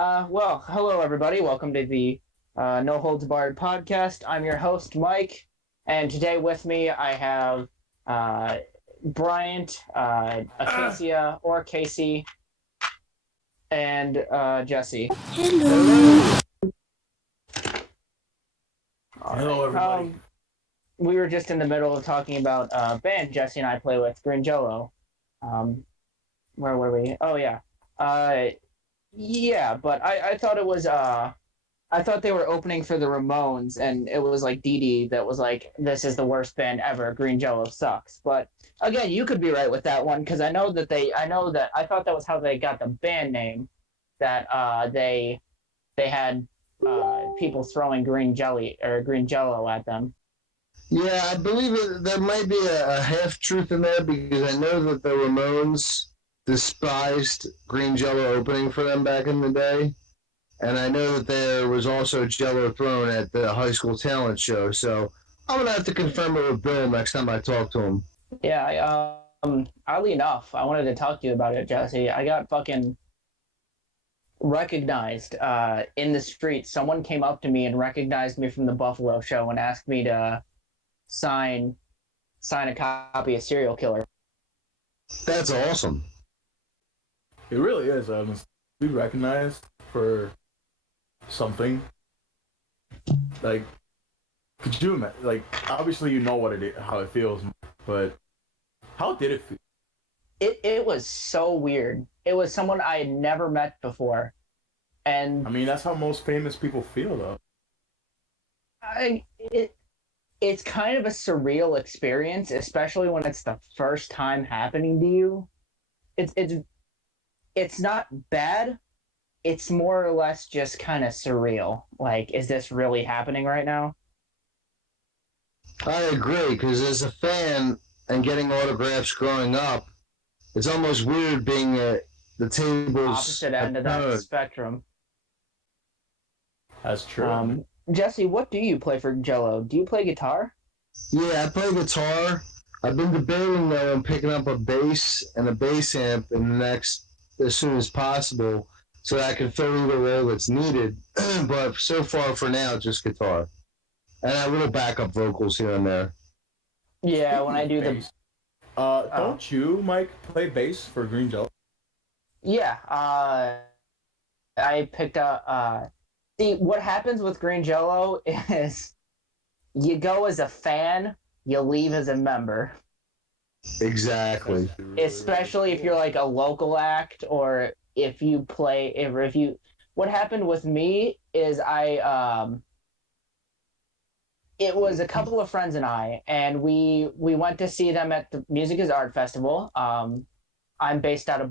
Hello everybody. Welcome to the NoHoldsBarred podcast. I'm your host, Mike, and today with me I have Bryant, Acacia, or Casey, and Jesse. Hello. Hello, everybody. We were just in the middle of talking about a band Jesse and I play with, Green Jello. Where were we? Oh yeah. But I thought it was I thought they were opening for the Ramones, and it was like Dee Dee that was like, "This is the worst band ever. Green Jello sucks." But again, you could be right with that one because I thought that was how they got the band name. That they had people throwing green jelly or green Jello at them. Yeah, I believe there might be a half truth in there because I know that the Ramones despised Green Jello opening for them back in the day. And I know that there was also Jello thrown at the high school talent show. So I'm going to have to confirm it with Bill next time I talk to him. Yeah, oddly enough, I wanted to talk to you about it, Jesse. I got fucking recognized in the street. Someone came up to me and recognized me from the Buffalo show and asked me to sign a copy of Serial Killer. That's awesome. It really is. Be recognized for something. Like, could you imagine? Like, obviously you know what it is, how it feels, but how did it feel? It was so weird. It was someone I had never met before, and I mean, that's how most famous people feel, though. It's kind of a surreal experience, especially when it's the first time happening to you. It's not bad. It's more or less just kind of surreal. Like, is this really happening right now? I agree because as a fan and getting autographs growing up, it's almost weird being at the tables Opposite end of that spectrum. That's true. Jesse, what do you play for Jello? Do you play guitar? Yeah, I play guitar. I've been debating though on picking up a bass and a bass amp as soon as possible so that I can fill either role that's needed. But so far for now, just guitar. And a little backup vocals here and there. Yeah, when I do bass. Don't you, Mike, play bass for Green Jello? Yeah, I picked up. See, what happens with Green Jello is you go as a fan, you leave as a member. Exactly. Especially if you're like a local act or if you play. If you, what happened with me is it was a couple of friends and I, and we went to see them at the Music is Art Festival. I'm based out of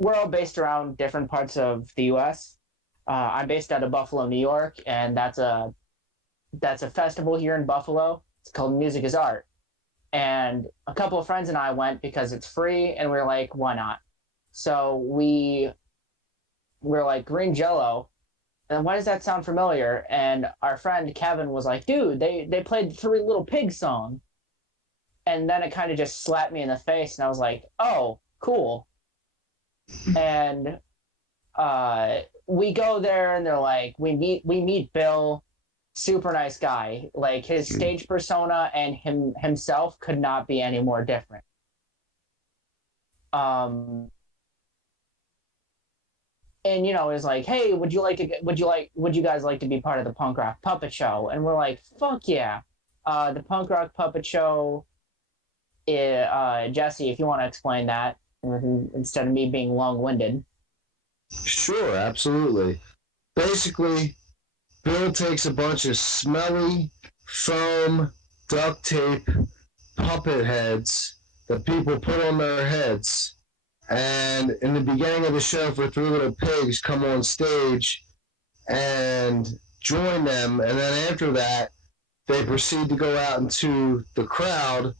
we're all based around different parts of the U.S. I'm based out of Buffalo, New York, and that's a festival here in Buffalo. It's called Music is Art. And a couple of friends and I went because it's free, and we were like, why not? So we're like, Green Jello, and why does that sound familiar? And our friend Kevin was like, dude, they played the Three Little Pigs song. And then it kind of just slapped me in the face, and I was like, oh, cool. And we go there, and they're like, we meet Bill, super nice guy. Like, his stage persona and himself could not be any more different. And it's like, hey, would you guys like to be part of the punk rock puppet show? And we're like, fuck yeah. The punk rock puppet show, Jesse, if you want to explain that instead of me being long-winded. Sure, absolutely. Basically, Bill takes a bunch of smelly foam duct tape puppet heads that people put on their heads, and in the beginning of the show for Three Little Pigs come on stage and join them, and then after that they proceed to go out into the crowd,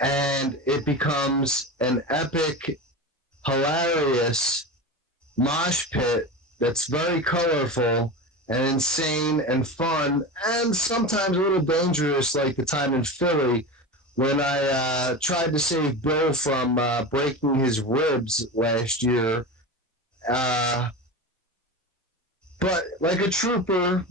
and it becomes an epic, hilarious mosh pit that's very colorful and insane and fun and sometimes a little dangerous, like the time in Philly when I tried to save Bill from breaking his ribs last year. like a trooper,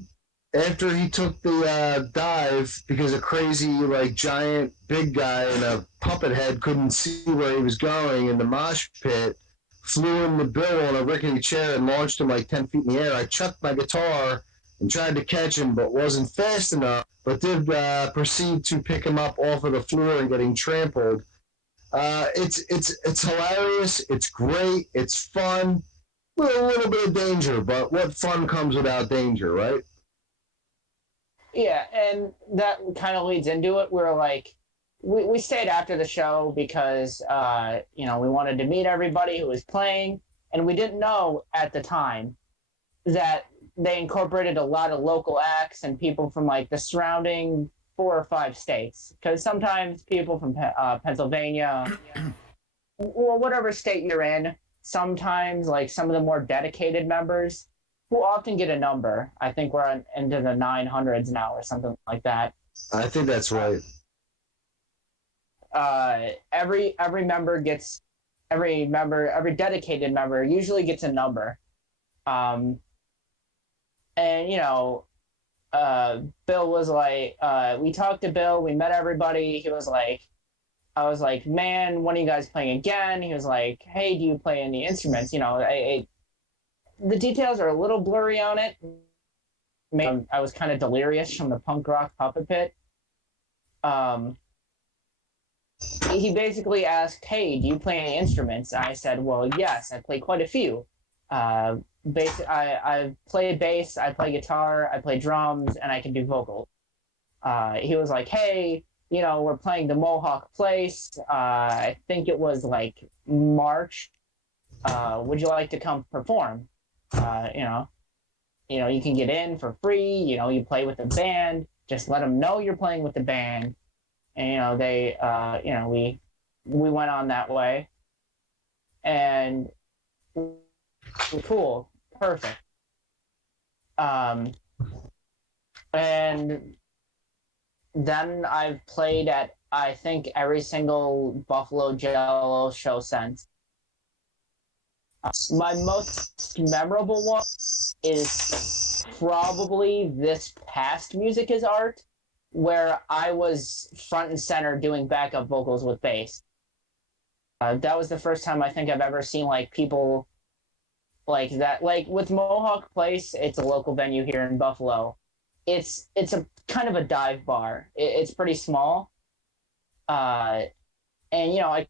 after he took the dive because a crazy, like, giant big guy in a puppet head couldn't see where he was going in the mosh pit, flew in the bill on a rickety chair and launched him like 10 feet in the air. I chucked my guitar and tried to catch him, but wasn't fast enough, but did proceed to pick him up off of the floor and getting trampled. It's hilarious. It's great. It's fun. With a little bit of danger, but what fun comes without danger, right? Yeah, and that kind of leads into it. We're like, we stayed after the show because, we wanted to meet everybody who was playing, and we didn't know at the time that they incorporated a lot of local acts and people from like the surrounding 4 or 5 states. Because sometimes people from Pennsylvania, or whatever state you're in, sometimes like some of the more dedicated members will often get a number. I think we're into the 900s now or something like that. I think that's right. Every dedicated member usually gets a number. Bill was like, we talked to Bill, we met everybody. He was like, I was like, man, when are you guys playing again? He was like, hey, do you play any instruments? The details are a little blurry on it. I was kind of delirious from the punk rock puppet pit. He basically asked, hey, do you play any instruments? I said, well, yes, I play quite a few. I play bass, I play guitar, I play drums, and I can do vocals. He was like, hey, we're playing the Mohawk Place. I think it was like March. Would you like to come perform? You can get in for free. You play with the band. Just let them know you're playing with the band. And we went on that way. And cool, perfect. And then I've played at, I think, every single Buffalo Jello show since. My most memorable one is probably this past Music is Art, where I was front and center doing backup vocals with bass. That was the first time I think I've ever seen like people like that. Like with Mohawk Place, it's a local venue here in Buffalo. It's a kind of a dive bar. It's pretty small, and I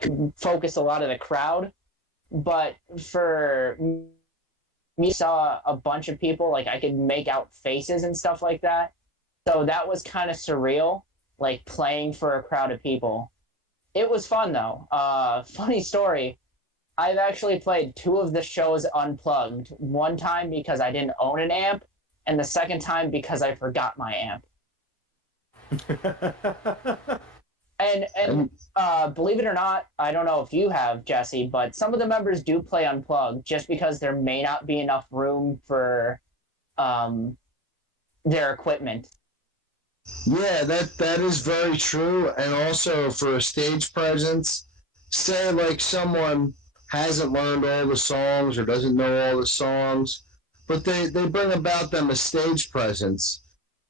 could focus a lot of the crowd. But for me, saw a bunch of people, like I could make out faces and stuff like that. So that was kind of surreal, like playing for a crowd of people. It was fun though. Funny story. I've actually played 2 of the shows unplugged. One time because I didn't own an amp, and the second time because I forgot my amp. And believe it or not, I don't know if you have, Jesse, but some of the members do play unplugged just because there may not be enough room for their equipment. Yeah, that is very true. And also for a stage presence, say like someone hasn't learned all the songs or doesn't know all the songs, but they bring about them a stage presence.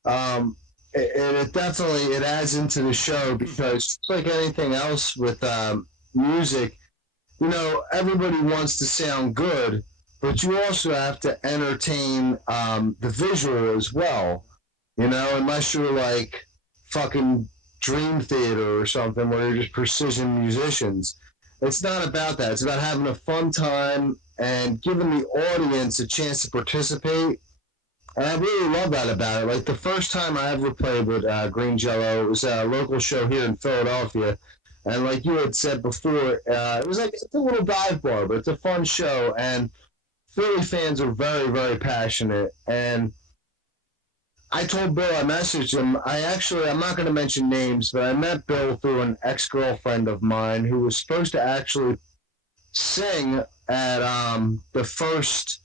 And it definitely adds into the show because it's like anything else with music, everybody wants to sound good, but you also have to entertain the visual as well. Unless you're like fucking Dream Theater or something where you're just precision musicians. It's not about that. It's about having a fun time and giving the audience a chance to participate. And I really love that about it. Like the first time I ever played with Green Jello, it was a local show here in Philadelphia. And like you had said before, it was like it's a little dive bar, but it's a fun show. And Philly fans are very, very passionate. And I told Bill, I messaged him. I'm not going to mention names, but I met Bill through an ex-girlfriend of mine who was supposed to actually sing at the first,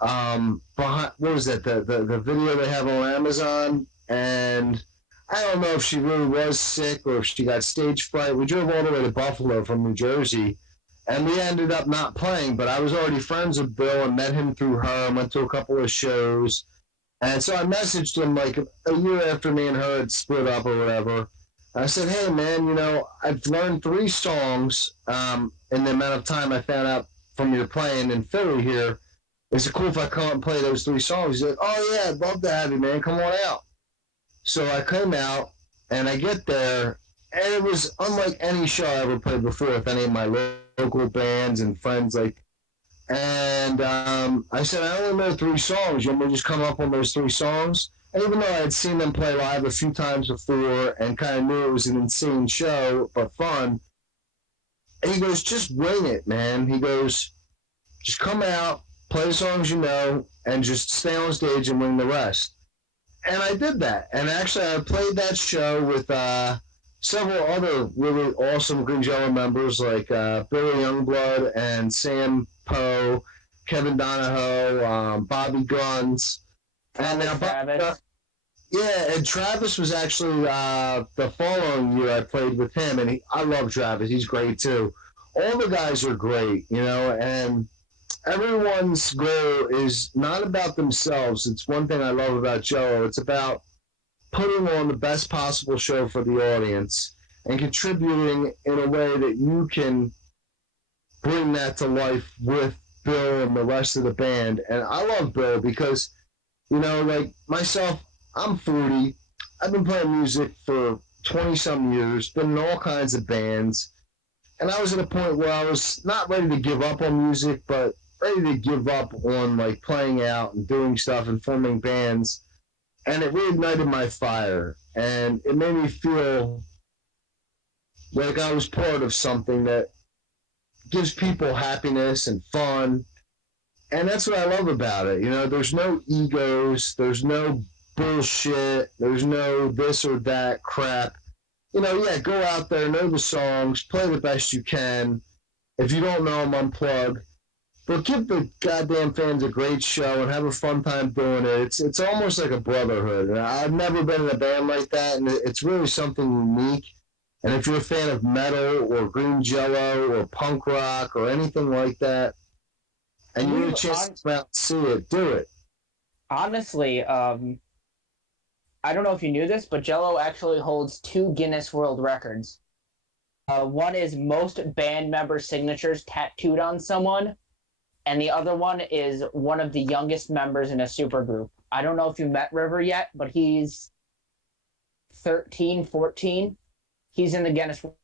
behind, what was that, the video they have on Amazon. And I don't know if she really was sick or if she got stage fright. We drove all the way to Buffalo from New Jersey. and we ended up not playing, but I was already friends with Bill and met him through her and went to a couple of shows. And so I messaged him like a year after me and her had split up or whatever. I said, hey, man, you know, I've learned 3 songs in the amount of time I found out from your playing in Philly here. Is it cool if I come and play those 3 songs? He's like, oh, yeah, I'd love to have you, man. Come on out. So I came out, and I get there, and it was unlike any show I ever played before with any of my local bands and friends. And I said, I only know 3 songs. You want me to just come up on those 3 songs? And even though I had seen them play live a few times before and kind of knew it was an insane show, but fun, and he goes, just wing it, man. He goes, just come out, play the songs you know, and just stay on stage and wing the rest. And I did that. And actually, I played that show with several other really awesome Green Jello members like Billy Youngblood and Sam Poe, Kevin Donahoe, Bobby Guns. And now Travis. And Travis was actually the following year I played with him, and I love Travis. He's great too. All the guys are great, you know, and everyone's goal is not about themselves. It's one thing I love about Jello. It's about putting on the best possible show for the audience and contributing in a way that you can bring that to life with Bill and the rest of the band. And I love Bill because, you know, like myself, I'm 40. I've been playing music for 20-some years, been in all kinds of bands. And I was at a point where I was not ready to give up on music, but ready to give up on like playing out and doing stuff and forming bands. And it reignited my fire. And it made me feel like I was part of something that gives people happiness and fun. And that's what I love about it. You know, there's no egos, there's no bullshit, there's no this or that crap. You know, yeah, go out there, know the songs, play the best you can. If you don't know them, unplug. But give the goddamn fans a great show and have a fun time doing it. It's almost like a brotherhood. And I've never been in a band like that, and it's really something unique. And if you're a fan of metal or Green Jello or punk rock or anything like that, and you get a chance to come out and see it, do it. Honestly, I don't know if you knew this, but Jello actually holds 2 Guinness World Records. One is most band member signatures tattooed on someone, and the other one is one of the youngest members in a supergroup. I don't know if you met River yet, but he's 13, 14. He's in the Guinness Book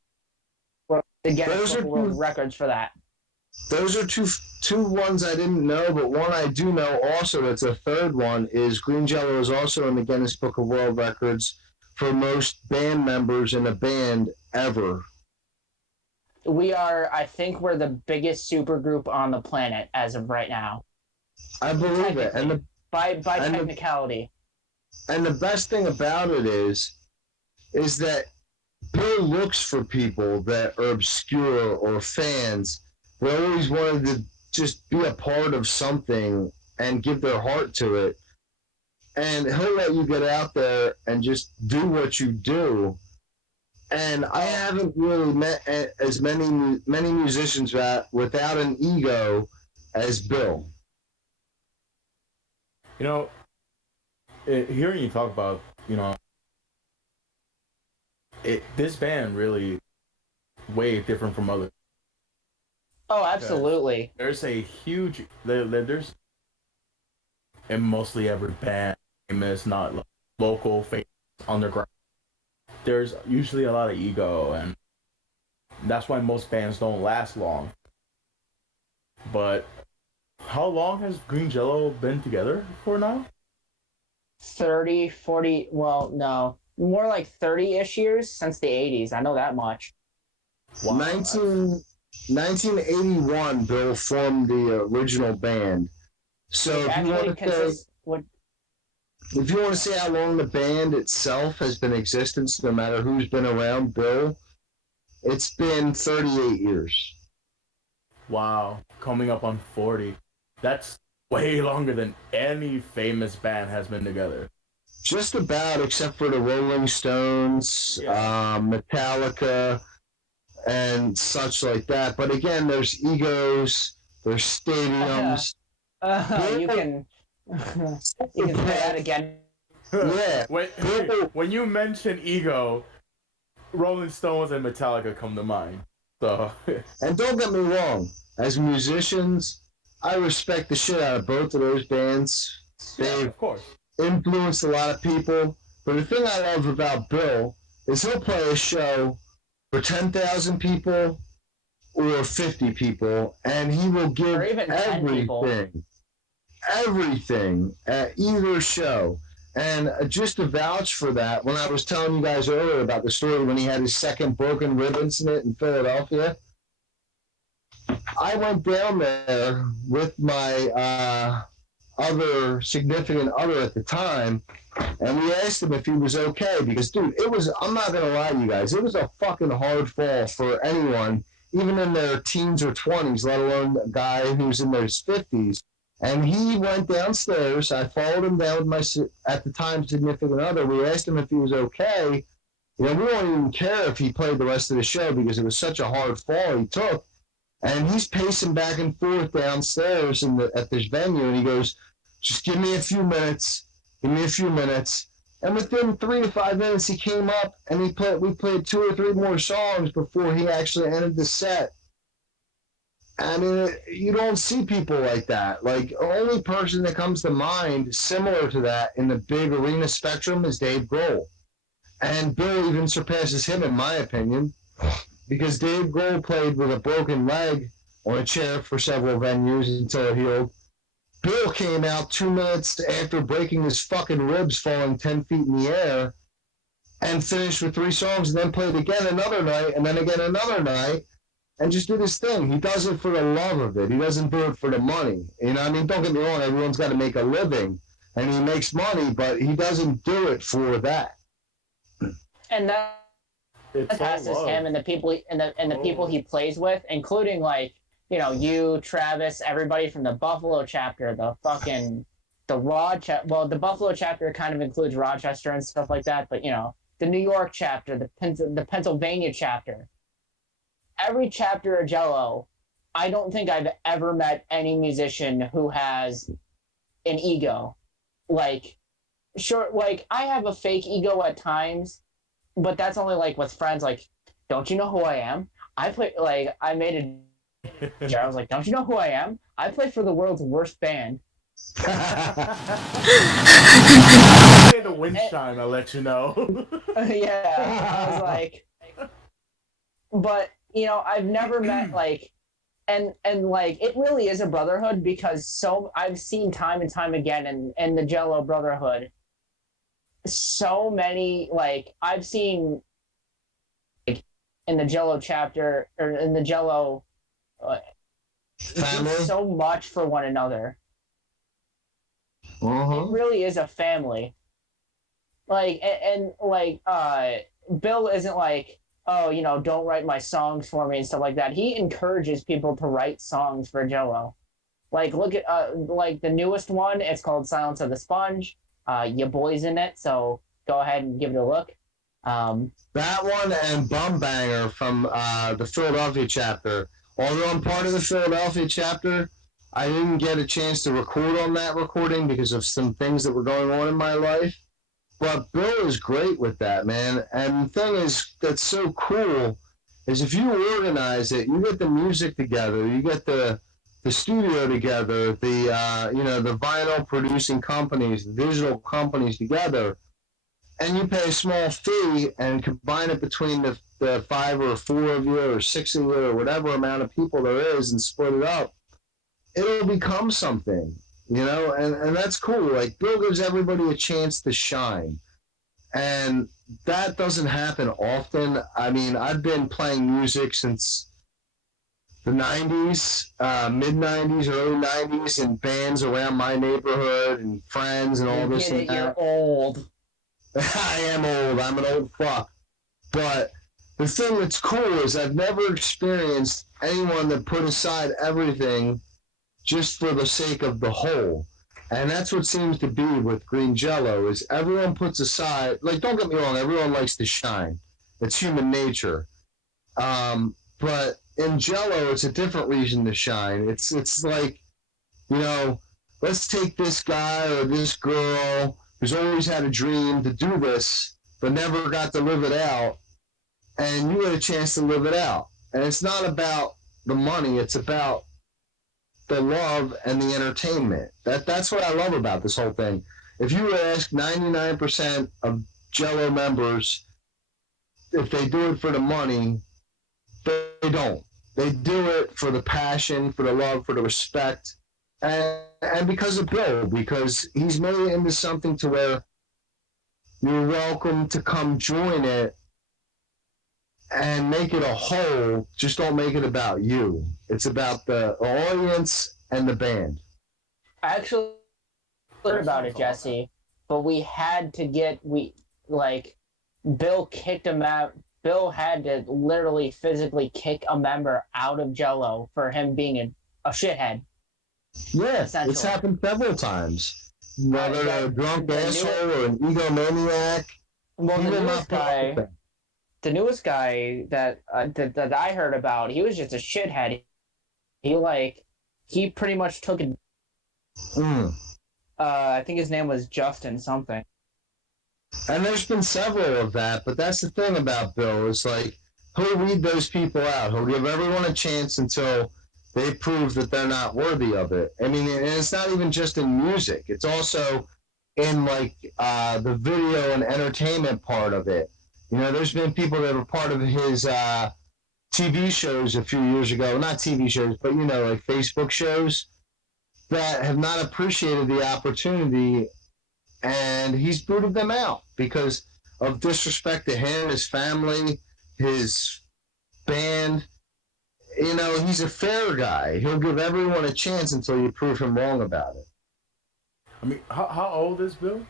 of World Records for that. Those are two ones I didn't know, but one I do know also that's a third one is Green Jello is also in the Guinness Book of World Records for most band members in a band ever. I think we're the biggest supergroup on the planet as of right now. I believe it. And by technicality. And the best thing about it is that Bill looks for people that are obscure or fans. They always wanted to just be a part of something and give their heart to it. And he'll let you get out there and just do what you do. And I haven't really met as many musicians without an ego as Bill. You know, hearing you talk about, you know, this band really way different from others. Oh, absolutely. There's a huge there's in mostly every band famous, not local, famous, underground. There's usually a lot of ego, and that's why most bands don't last long. But how long has Green Jello been together for now? 30, 40, well, no. More like 30-ish years since the 80s. I know that much. Wow. 1981, Bill formed the original band. So if you want to say how long the band itself has been in existence, no matter who's been around Bill, it's been 38 years. Wow, coming up on 40. That's way longer than any famous band has been together. Just about, except for the Rolling Stones, Metallica, and such like that. But again, there's egos, there's stadiums. You can say that again. Yeah. When you mention ego, Rolling Stones and Metallica come to mind. So. And don't get me wrong, as musicians, I respect the shit out of both of those bands. They've of course influenced a lot of people. But the thing I love about Bill is he'll play a show for 10,000 people or 50 people, and he will give everything at either show. And just to vouch for that, when I was telling you guys earlier about the story when he had his second broken rib incident in Philadelphia, I went down there with my other significant other at the time, and we asked him if he was okay, because, dude, I'm not going to lie to you guys, it was a fucking hard fall for anyone, even in their teens or 20s, let alone a guy who's in their 50s. And he went downstairs. I followed him down with my, at the time, significant other. We asked him if he was okay. We don't even care if he played the rest of the show because it was such a hard fall he took. And he's pacing back and forth downstairs at this venue, and he goes, just give me a few minutes. Give me a few minutes. And within 3 to 5 minutes, he came up, and we played 2 or 3 more songs before he actually ended the set. I mean, you don't see people like that. Like, the only person that comes to mind similar to that in the big arena spectrum is Dave Grohl. And Bill even surpasses him, in my opinion, because Dave Grohl played with a broken leg on a chair for several venues until it healed. Bill came out 2 minutes after breaking his fucking ribs falling 10 feet in the air and finished with 3 songs and then played again another night and then again another night. And just did his thing. He does it for the love of it. He doesn't do it for the money. You know, I mean, don't get me wrong. Everyone's got to make a living, and he makes money, but he doesn't do it for that. And that passes him and the people the people he plays with, including like you, Travis, everybody from the Buffalo chapter, the Buffalo chapter kind of includes Rochester and stuff like that, but the New York chapter, the Pennsylvania chapter. Every chapter of Jello, I don't think I've ever met any musician who has an ego. Like, sure, like, I have a fake ego at times, but that's only, like, with friends. Like, don't you know who I am? I made a joke. I was like, don't you know who I am? I play for the world's worst band. In the wind chime, I'll let you know. Yeah, I was like, but... I've never met and it really is a brotherhood because I've seen time and time again in the Jello brotherhood. So many I've seen in the Jello chapter or in the Jello do so much for one another. Uh-huh. It really is a family. Bill isn't like, oh, don't write my songs for me and stuff like that. He encourages people to write songs for Jello. Like, look at, the newest one, it's called Silence of the Sponge. Your boy's in it, so go ahead and give it a look. That one and Bum Banger from the Philadelphia chapter. Although I'm part of the Philadelphia chapter, I didn't get a chance to record on that recording because of some things that were going on in my life. But Bill is great with that, man. And the thing is that's so cool is if you organize it, you get the music together, you get the studio together, the vinyl producing companies, the digital companies together, and you pay a small fee and combine it between the 5 or 4 of you or 6 of you or whatever amount of people there is and split it up, it'll become something. And that's cool. Like, Bill gives everybody a chance to shine. And that doesn't happen often. I mean, I've been playing music since the 90s, mid-90s, early 90s, in bands around my neighborhood and friends and all this and that. You're old. I am old. I'm an old fuck. But the thing that's cool is I've never experienced anyone that put aside everything just for the sake of the whole. And that's what seems to be with Green Jello is everyone puts aside, like, don't get me wrong, everyone likes to shine. It's human nature. But in Jello, it's a different reason to shine. It's like, you know, let's take this guy or this girl who's always had a dream to do this, but never got to live it out, and you had a chance to live it out. And it's not about the money; it's about the love and the entertainment. That's what I love about this whole thing. If you were to ask 99% of Jello members if they do it for the money, they don't. They do it for the passion, for the love, for the respect, and because of Bill, because he's made it into something to where you're welcome to come join it and make it a whole. Just don't make it about you. It's about the audience and the band. I actually heard about it, Jesse, but we had to Bill kicked him out. Bill had to literally physically kick a member out of Jello for him being a shithead. Yeah, it's happened several times. Whether a drunk asshole or an egomaniac. Well, the newest guy that I heard about, he was just a shithead. He pretty much took it. I think his name was Justin something. And there's been several of that, but that's the thing about Bill. It's like, he'll weed those people out. He'll give everyone a chance until they prove that they're not worthy of it. I mean, and it's not even just in music. It's also in, the video and entertainment part of it. You know, there's been people that were part of his TV shows a few years ago. Not TV shows, but, like Facebook shows that have not appreciated the opportunity, and he's booted them out because of disrespect to him, his family, his band. He's a fair guy. He'll give everyone a chance until you prove him wrong about it. I mean, how old is Bill?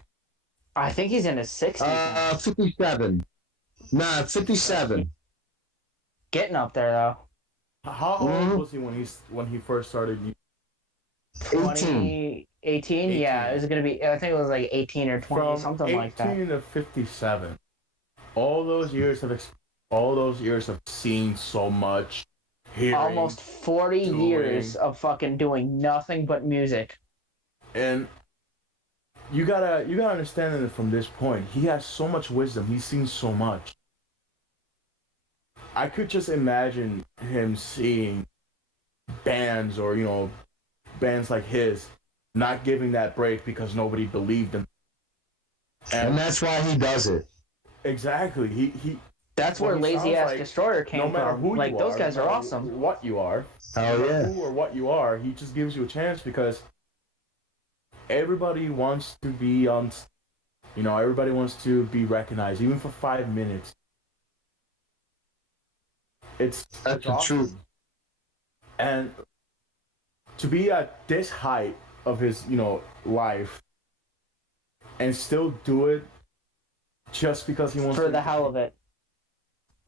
I think he's in his 60s. 57. Nah, 57. Getting up there, though. How old was he when he first started? 18. 18? Yeah, it was going to be, I think it was like 18 or 20, something like that. 18 to 57. All those years of seeing so much, hearing, almost 40 years of fucking doing nothing but music. And you gotta understand that from this point, he has so much wisdom. He's seen so much. I could just imagine him seeing bands or, bands like his not giving that break because nobody believed him. And that's why he does it. Exactly. He That's where Lazy Ass Destroyer came from. No matter who you those are, guys are awesome. What you are. Oh yeah. Who or what you are, he just gives you a chance because everybody wants to be on. Everybody wants to be recognized, even for 5 minutes. That's the truth. And to be at this height of his, life, and still do it just because he wants for the hell of it.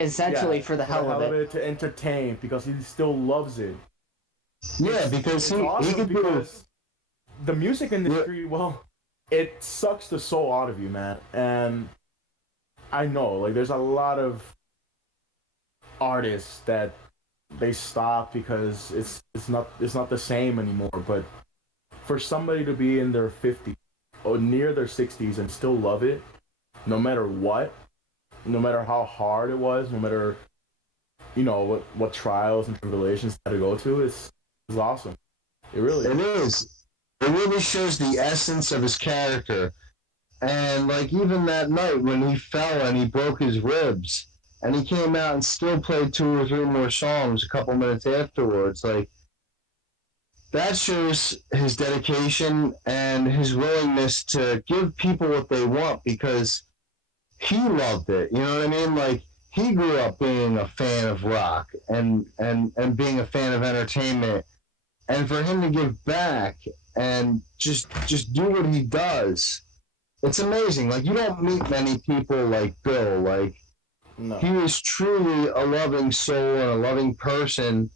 Essentially, for the hell of it. To entertain, because he still loves it. Yeah, because he can do the music industry, it sucks the soul out of you, man. And I know, there's a lot of artists that they stop because it's not the same anymore. But for somebody to be in their 50s or near their 60s and still love it, no matter what, no matter how hard it was, no matter what trials and tribulations had to go to, is awesome. It really is. It really shows the essence of his character. And even that night when he fell and he broke his ribs, and he came out and still played 2 or 3 more songs a couple minutes afterwards, that shows his dedication and his willingness to give people what they want because he loved it. You know what I mean? He grew up being a fan of rock and being a fan of entertainment. And for him to give back and just do what he does, it's amazing. You don't meet many people like Bill. No. He is truly a loving soul and a loving person,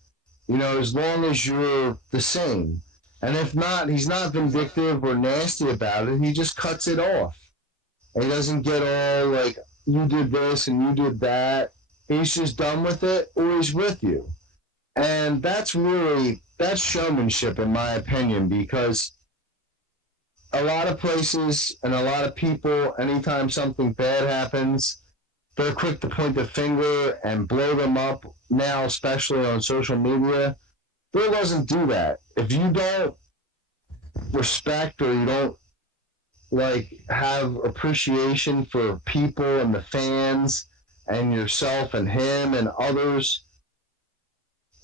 as long as you're the same. And if not, he's not vindictive or nasty about it. He just cuts it off. And he doesn't get all you did this and you did that. he's just done with it, or he's with you. And that's showmanship, in my opinion, because a lot of places and a lot of people, anytime something bad happens, they're quick to point the finger and blow them up now, especially on social media. Bill doesn't do that. If you don't respect or you don't like have appreciation for people and the fans and yourself and him and others,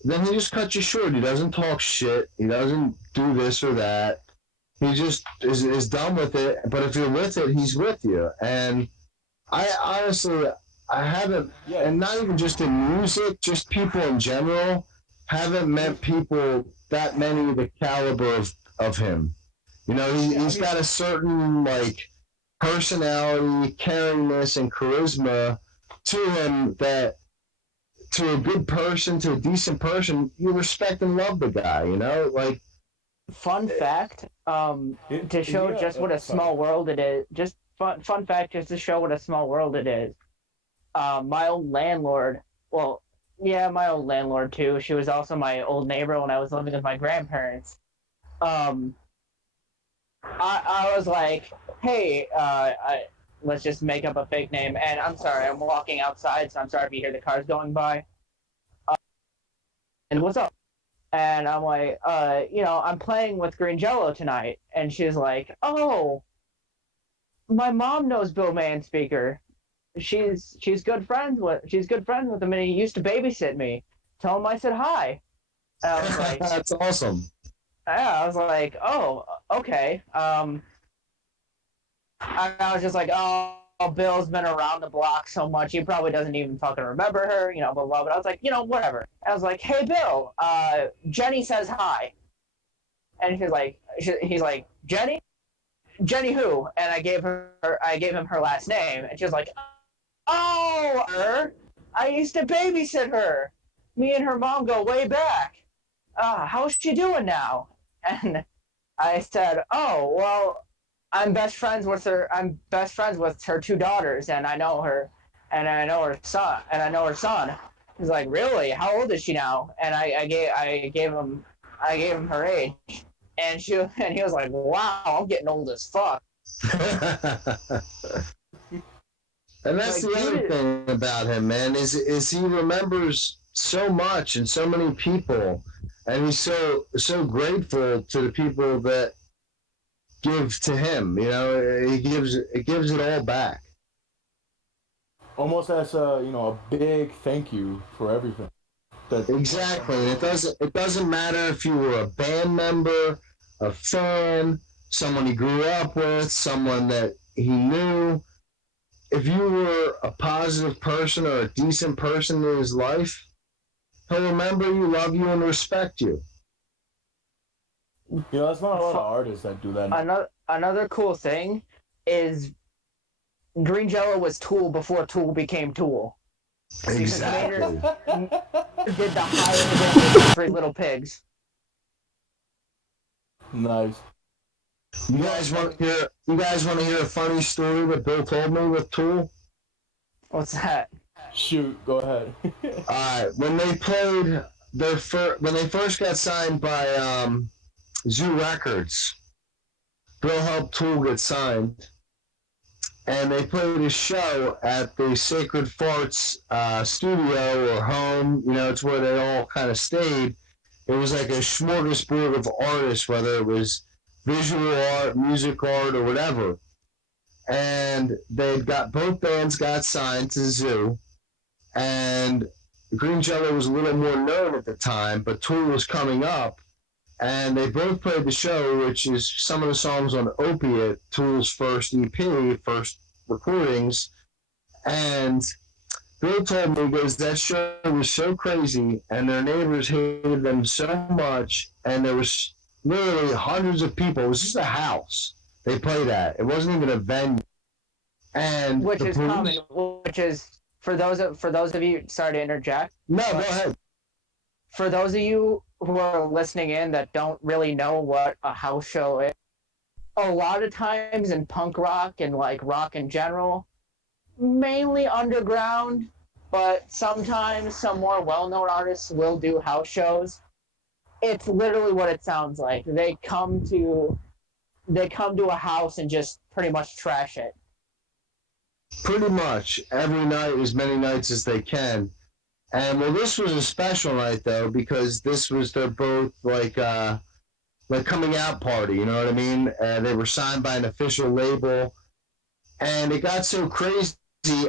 then he just cuts you short. He doesn't talk shit. He doesn't do this or that. He just is done with it. But if you're with it, he's with you. And I honestly, I haven't, and not even just in music, just people in general, haven't met people that many the caliber of him. You know, he's got a certain like personality, caringness, and charisma to him that, to a good person, to a decent person, you respect and love the guy. You know, like. Fun fact, to show just what a small world it is. Just fun fact, just to show what a small world it is. My old landlord, well, yeah, my old landlord too. She was also my old neighbor when I was living with my grandparents. I was like, hey, let's just make up a fake name. And I'm sorry, I'm walking outside, so I'm sorry if you hear the cars going by. And what's up? And I'm like, I'm playing with green jello tonight. And she's like, oh, my mom knows Bill Manspeaker. She's good friends with him, and he used to babysit me. Tell him I said hi. And I was like, that's awesome. Yeah, I was like, oh, okay. I was just like, oh, Bill's been around the block so much, he probably doesn't even fucking remember her, blah, blah. But I was like, whatever. I was like, hey, Bill, Jenny says hi. And he's like, Jenny? Jenny who? And I gave him her last name, and she was like, oh, her? I used to babysit her. Me and her mom go way back. How's she doing now? And I said, oh, well, I'm best friends with her two daughters, and I know her son. He's like, really? How old is she now? And I gave him her age. And he was like, wow, I'm getting old as fuck. And that's like, the other thing about him, man, is he remembers so much and so many people, and he's so grateful to the people that give to him. It gives it all back. Almost as a big thank you for everything. Exactly. It doesn't matter if you were a band member, a fan, someone he grew up with, someone that he knew. If you were a positive person or a decent person in his life, he'll remember you, love you, and respect you. That's not a lot of artists that do that. Another cool thing is Green Jello was Tool before Tool became Tool. Exactly. Did the higher Three Little Pigs. Nice. You guys want to hear a funny story that Bill told me with Tool? What's that? Shoot, go ahead. When they played when they first got signed by Zoo Records, Bill helped Tool get signed, and they played a show at the Sacred Farts studio or home. It's where they all kind of stayed. It was like a smorgasbord of artists, whether it was visual art, music art, or whatever. And both bands got signed to Zoo, and Green Jello was a little more known at the time, but Tool was coming up, and they both played the show, which is some of the songs on Opiate, Tool's first EP, first recordings. And Bill told me, because that show was so crazy, and their neighbors hated them so much, and there was literally hundreds of people. It was just a house they played at. It wasn't even a venue. And which is common. Which is for those of you. Sorry to interject. No, go ahead. For those of you who are listening in that don't really know what a house show is, a lot of times in punk rock and like rock in general, mainly underground, but sometimes some more well-known artists will do house shows. It's literally what it sounds like. They come to a house and just pretty much trash it. Pretty much every night, as many nights as they can. And well, this was a special night though, because this was their both like coming out party. You know what I mean? They were signed by an official label, and it got so crazy.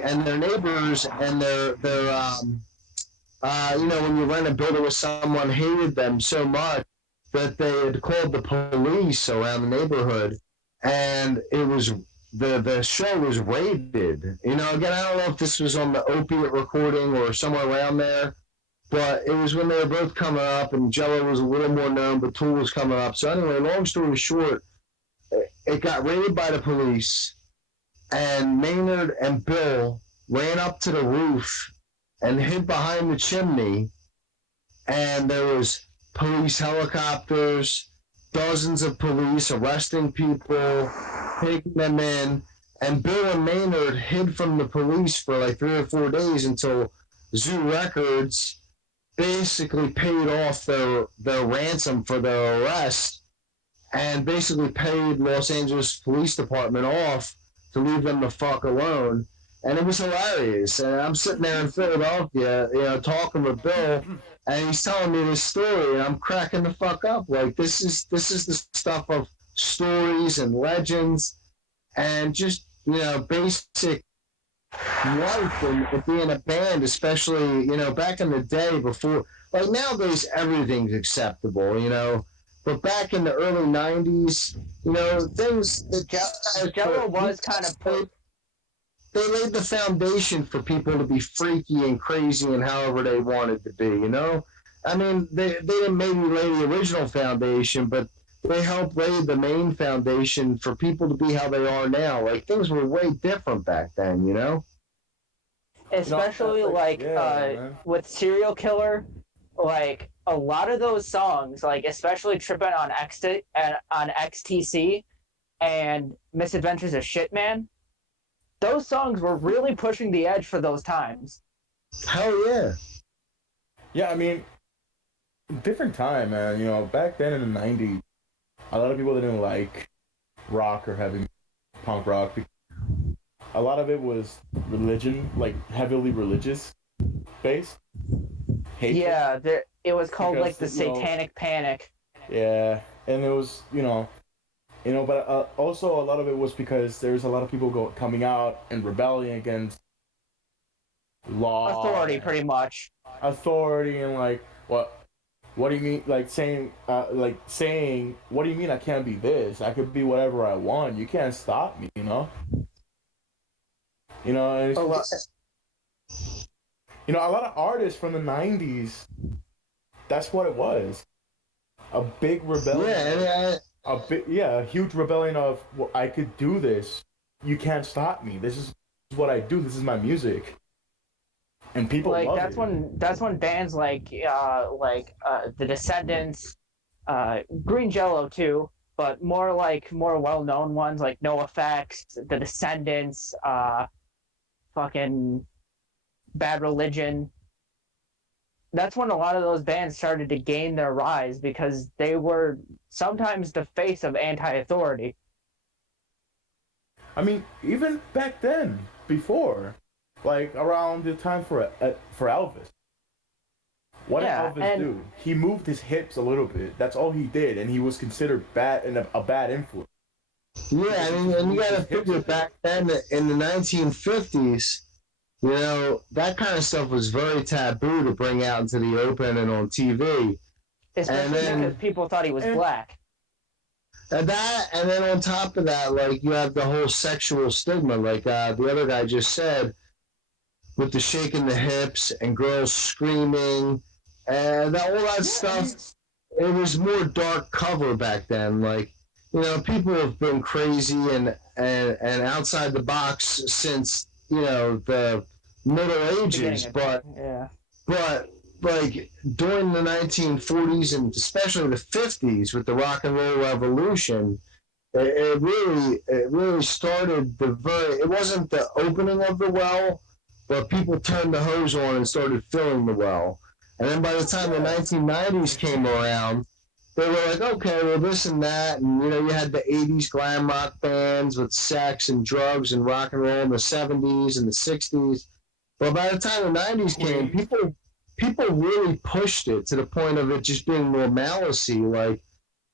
And their neighbors and their when you rent a building with someone, hated them so much that they had called the police around the neighborhood, and it was the show was raided. You know, again, I don't know if this was on the Opiate recording or somewhere around there, but it was when they were both coming up, and Jello was a little more known, but Tool was coming up. So anyway, long story short, it got raided by the police, and Maynard and Bill ran up to the roof and hid behind the chimney, and there was police helicopters, dozens of police arresting people, taking them in, and Bill and Maynard hid from the police for like 3 or 4 days until Zoo Records basically paid off their ransom for their arrest, and basically paid Los Angeles Police Department off to leave them the fuck alone. And it was hilarious. And I'm sitting there in Philadelphia, talking with Bill, and he's telling me this story, and I'm cracking the fuck up. Like, this is the stuff of stories and legends, and just basic life and being a band, especially back in the day before. Like nowadays, everything's acceptable, but back in the early '90s, things. Jello was kind of. They laid the foundation for people to be freaky and crazy and however they wanted to be, I mean, they didn't maybe lay the original foundation, but they helped lay the main foundation for people to be how they are now. Like, things were way different back then, Especially, with Serial Killer, like, a lot of those songs, like, especially Trippin' on XTC and Misadventures of Shitman, those songs were really pushing the edge for those times. Hell yeah. Yeah, I mean, different time, man. Back then in the 90s, a lot of people didn't like rock or heavy punk rock. A lot of it was religion, like heavily religious based. Hateful. Yeah, it was called because, like the Satanic Panic. Yeah, and it was, but also a lot of it was because there's a lot of people coming out and rebelling against law, authority, pretty much. Authority and like what do you mean? Like saying, what do you mean I can't be this? I could be whatever I want. You can't stop me, And it's a lot of artists from the '90s. That's what it was. A big rebellion. Yeah. A huge rebellion of, well, I could do this. You can't stop me. This is what I do. This is my music, and people love it. That's when bands like the Descendants, Green Jello too, but more well-known ones like NoFX, the Descendants, fucking Bad Religion. That's when a lot of those bands started to gain their rise because they were sometimes the face of anti-authority. I mean, even back then, before, like around the time for Elvis. What did Elvis do? He moved his hips a little bit. That's all he did, and he was considered bad and a bad influence. Yeah, and you got to figure back then in the 1950s. That kind of stuff was very taboo to bring out into the open and on TV. Especially because people thought he was black. And then on top of that, like, you have the whole sexual stigma, like the other guy just said, with the shaking the hips and girls screaming and all that stuff. It was more dark cover back then. Like, people have been crazy and outside the box since, the Middle Ages, but like during the 1940s and especially the 50s with the rock and roll revolution, it really started it wasn't the opening of the well, but people turned the hose on and started filling the well. And then by the time the 1990s came around, they were like, okay, well, this and that. And, you had the 80s glam rock bands with sex and drugs and rock and roll in the 70s and the 60s. But by the time the 90s came, people really pushed it to the point of it just being normalcy. Like,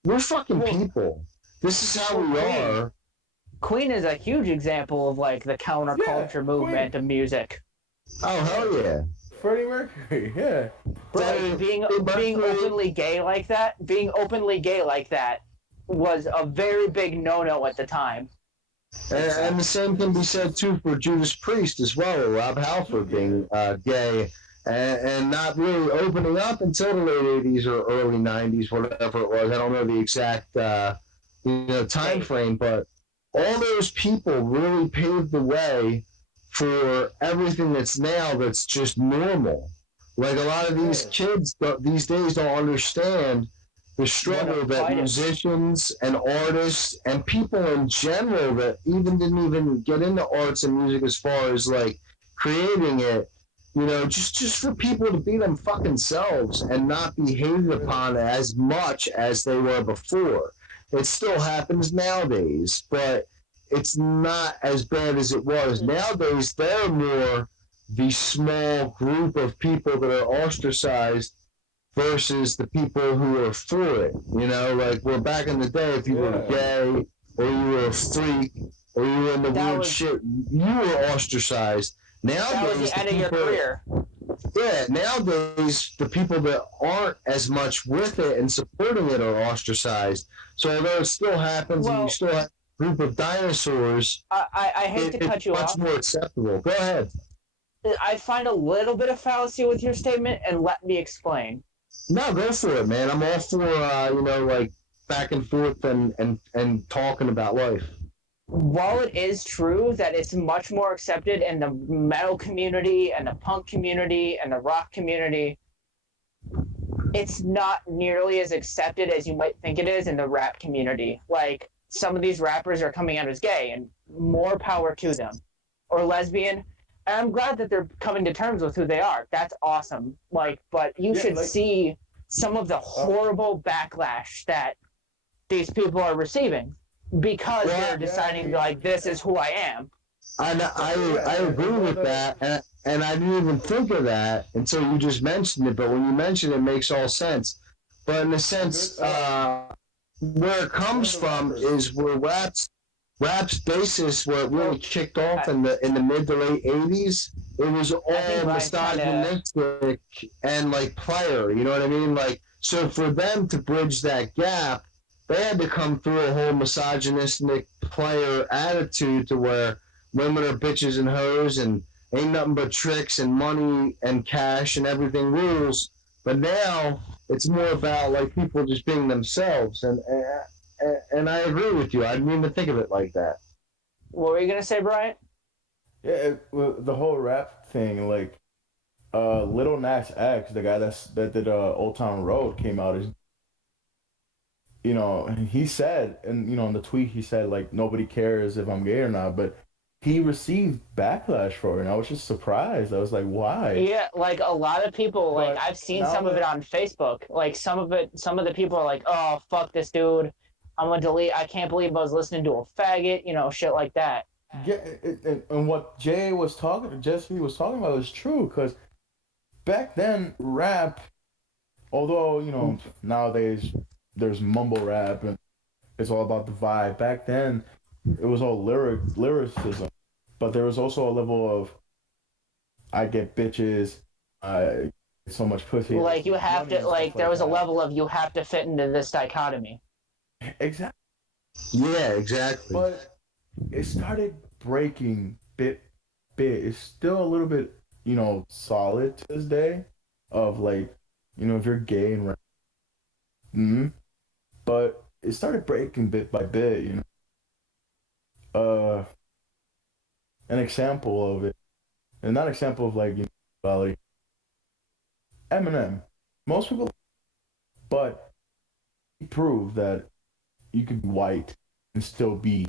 we're fucking people. This is how we are. Queen is a huge example of like the counterculture movement of music. Oh, hell yeah. Freddie Mercury, yeah. Like, being openly gay like that was a very big no-no at the time. And the same can be said too for Judas Priest as well, or Rob Halford being gay and not really opening up until the late 80s or early 90s, whatever it was. I don't know the exact time frame, but all those people really paved the way for everything that's now that's just normal. Like a lot of these kids these days don't understand the struggle that musicians and artists and people in general that didn't even get into arts and music as far as like creating it, just for people to be them fucking selves and not be hated upon as much as they were before. It still happens nowadays, but it's not as bad as it was. Nowadays, they're more the small group of people that are ostracized versus the people who are for it. Like where back in the day, if you were gay or you were a freak or you were into weird shit, you were ostracized. Nowadays, that was the end of your career. Yeah, nowadays the people that aren't as much with it and supporting it are ostracized. So although it still happens and you still have a group of dinosaurs, I hate to cut you off. It's much more acceptable. Go ahead. I find a little bit of fallacy with your statement, and let me explain. No, go for it, man. I'm all for like back and forth and talking about life. While it is true that it's much more accepted in the metal community and the punk community and the rock community, it's not nearly as accepted as you might think it is in the rap community. Like, some of these rappers are coming out as gay, and more power to them. Or lesbian. And I'm glad that they're coming to terms with who they are. That's awesome. But you should see some of the horrible backlash that these people are receiving because they're deciding this is who I am. I agree with that, and I didn't even think of that until you just mentioned it. But when you mention it, it makes all sense. But in a sense, where it comes from is where rap's basis, where it really kicked off in the mid to late 80s. It was all misogynistic and like player. You know what I mean? Like, so for them to bridge that gap, they had to come through a whole misogynistic player attitude to where women are bitches and hoes and ain't nothing but tricks and money and cash and everything rules. But now it's more about like people just being themselves, and I agree with you. I didn't even think of it like that. What were you gonna say, Brian? Yeah, the whole rap thing, like Lil Nas X, the guy that did Old Town Road, came out as, he said, and in the tweet he said like nobody cares if I'm gay or not, but he received backlash for it, and I was just surprised. I was like, why? Yeah, like a lot of people, like I've seen some of it on Facebook. Like some of the people are like, oh, fuck this dude. I'm gonna delete. I can't believe I was listening to a faggot, shit like that. Yeah, and what Jesse was talking about is true, because back then rap, although nowadays there's mumble rap and it's all about the vibe. Back then, it was all lyricism, but there was also a level of I get bitches, I get so much pussy. Like you have to, like there was a level of you have to fit into this dichotomy. Exactly. Yeah, exactly. But it started breaking bit. It's still a little bit, solid to this day. Of like, if you're gay and but it started breaking bit by bit. An example of it, and not example of like, like Eminem. Most people, but he proved that you could be white and still be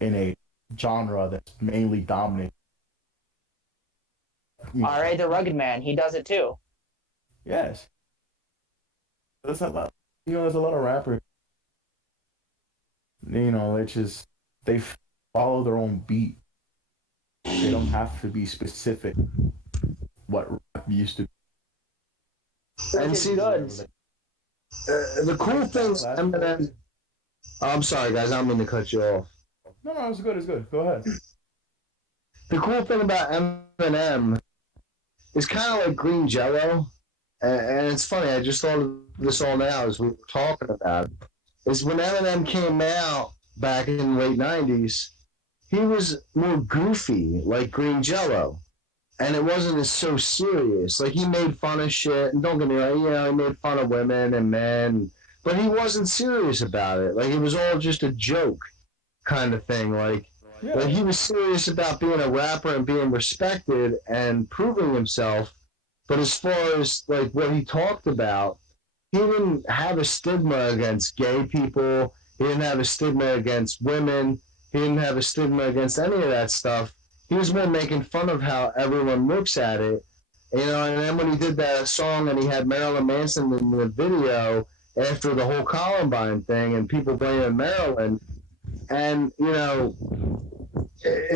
in a genre that's mainly dominated. R.A. the Rugged Man, he does it too. Yes. There's a lot. There's a lot of rappers. It's just they follow their own beat. They don't have to be specific. What rap used to be. And see, good. The cool thing, Eminem. I'm sorry, guys. I don't mean to cut you off. No, it's good. It's good. Go ahead. The cool thing about Eminem is kind of like green jello. And it's funny, I just thought of this all now as we were talking about it. Is when Eminem came out back in the late 90s, he was more goofy, like green jello. And it wasn't as so serious. Like, he made fun of shit, and don't get me wrong, he made fun of women and men, but he wasn't serious about it. Like, it was all just a joke kind of thing. Like he was serious about being a rapper and being respected and proving himself. But as far as like what he talked about, he didn't have a stigma against gay people. He didn't have a stigma against women. He didn't have a stigma against any of that stuff. He was more making fun of how everyone looks at it. And then when he did that song and he had Marilyn Manson in the video after the whole Columbine thing and people blaming Marilyn, and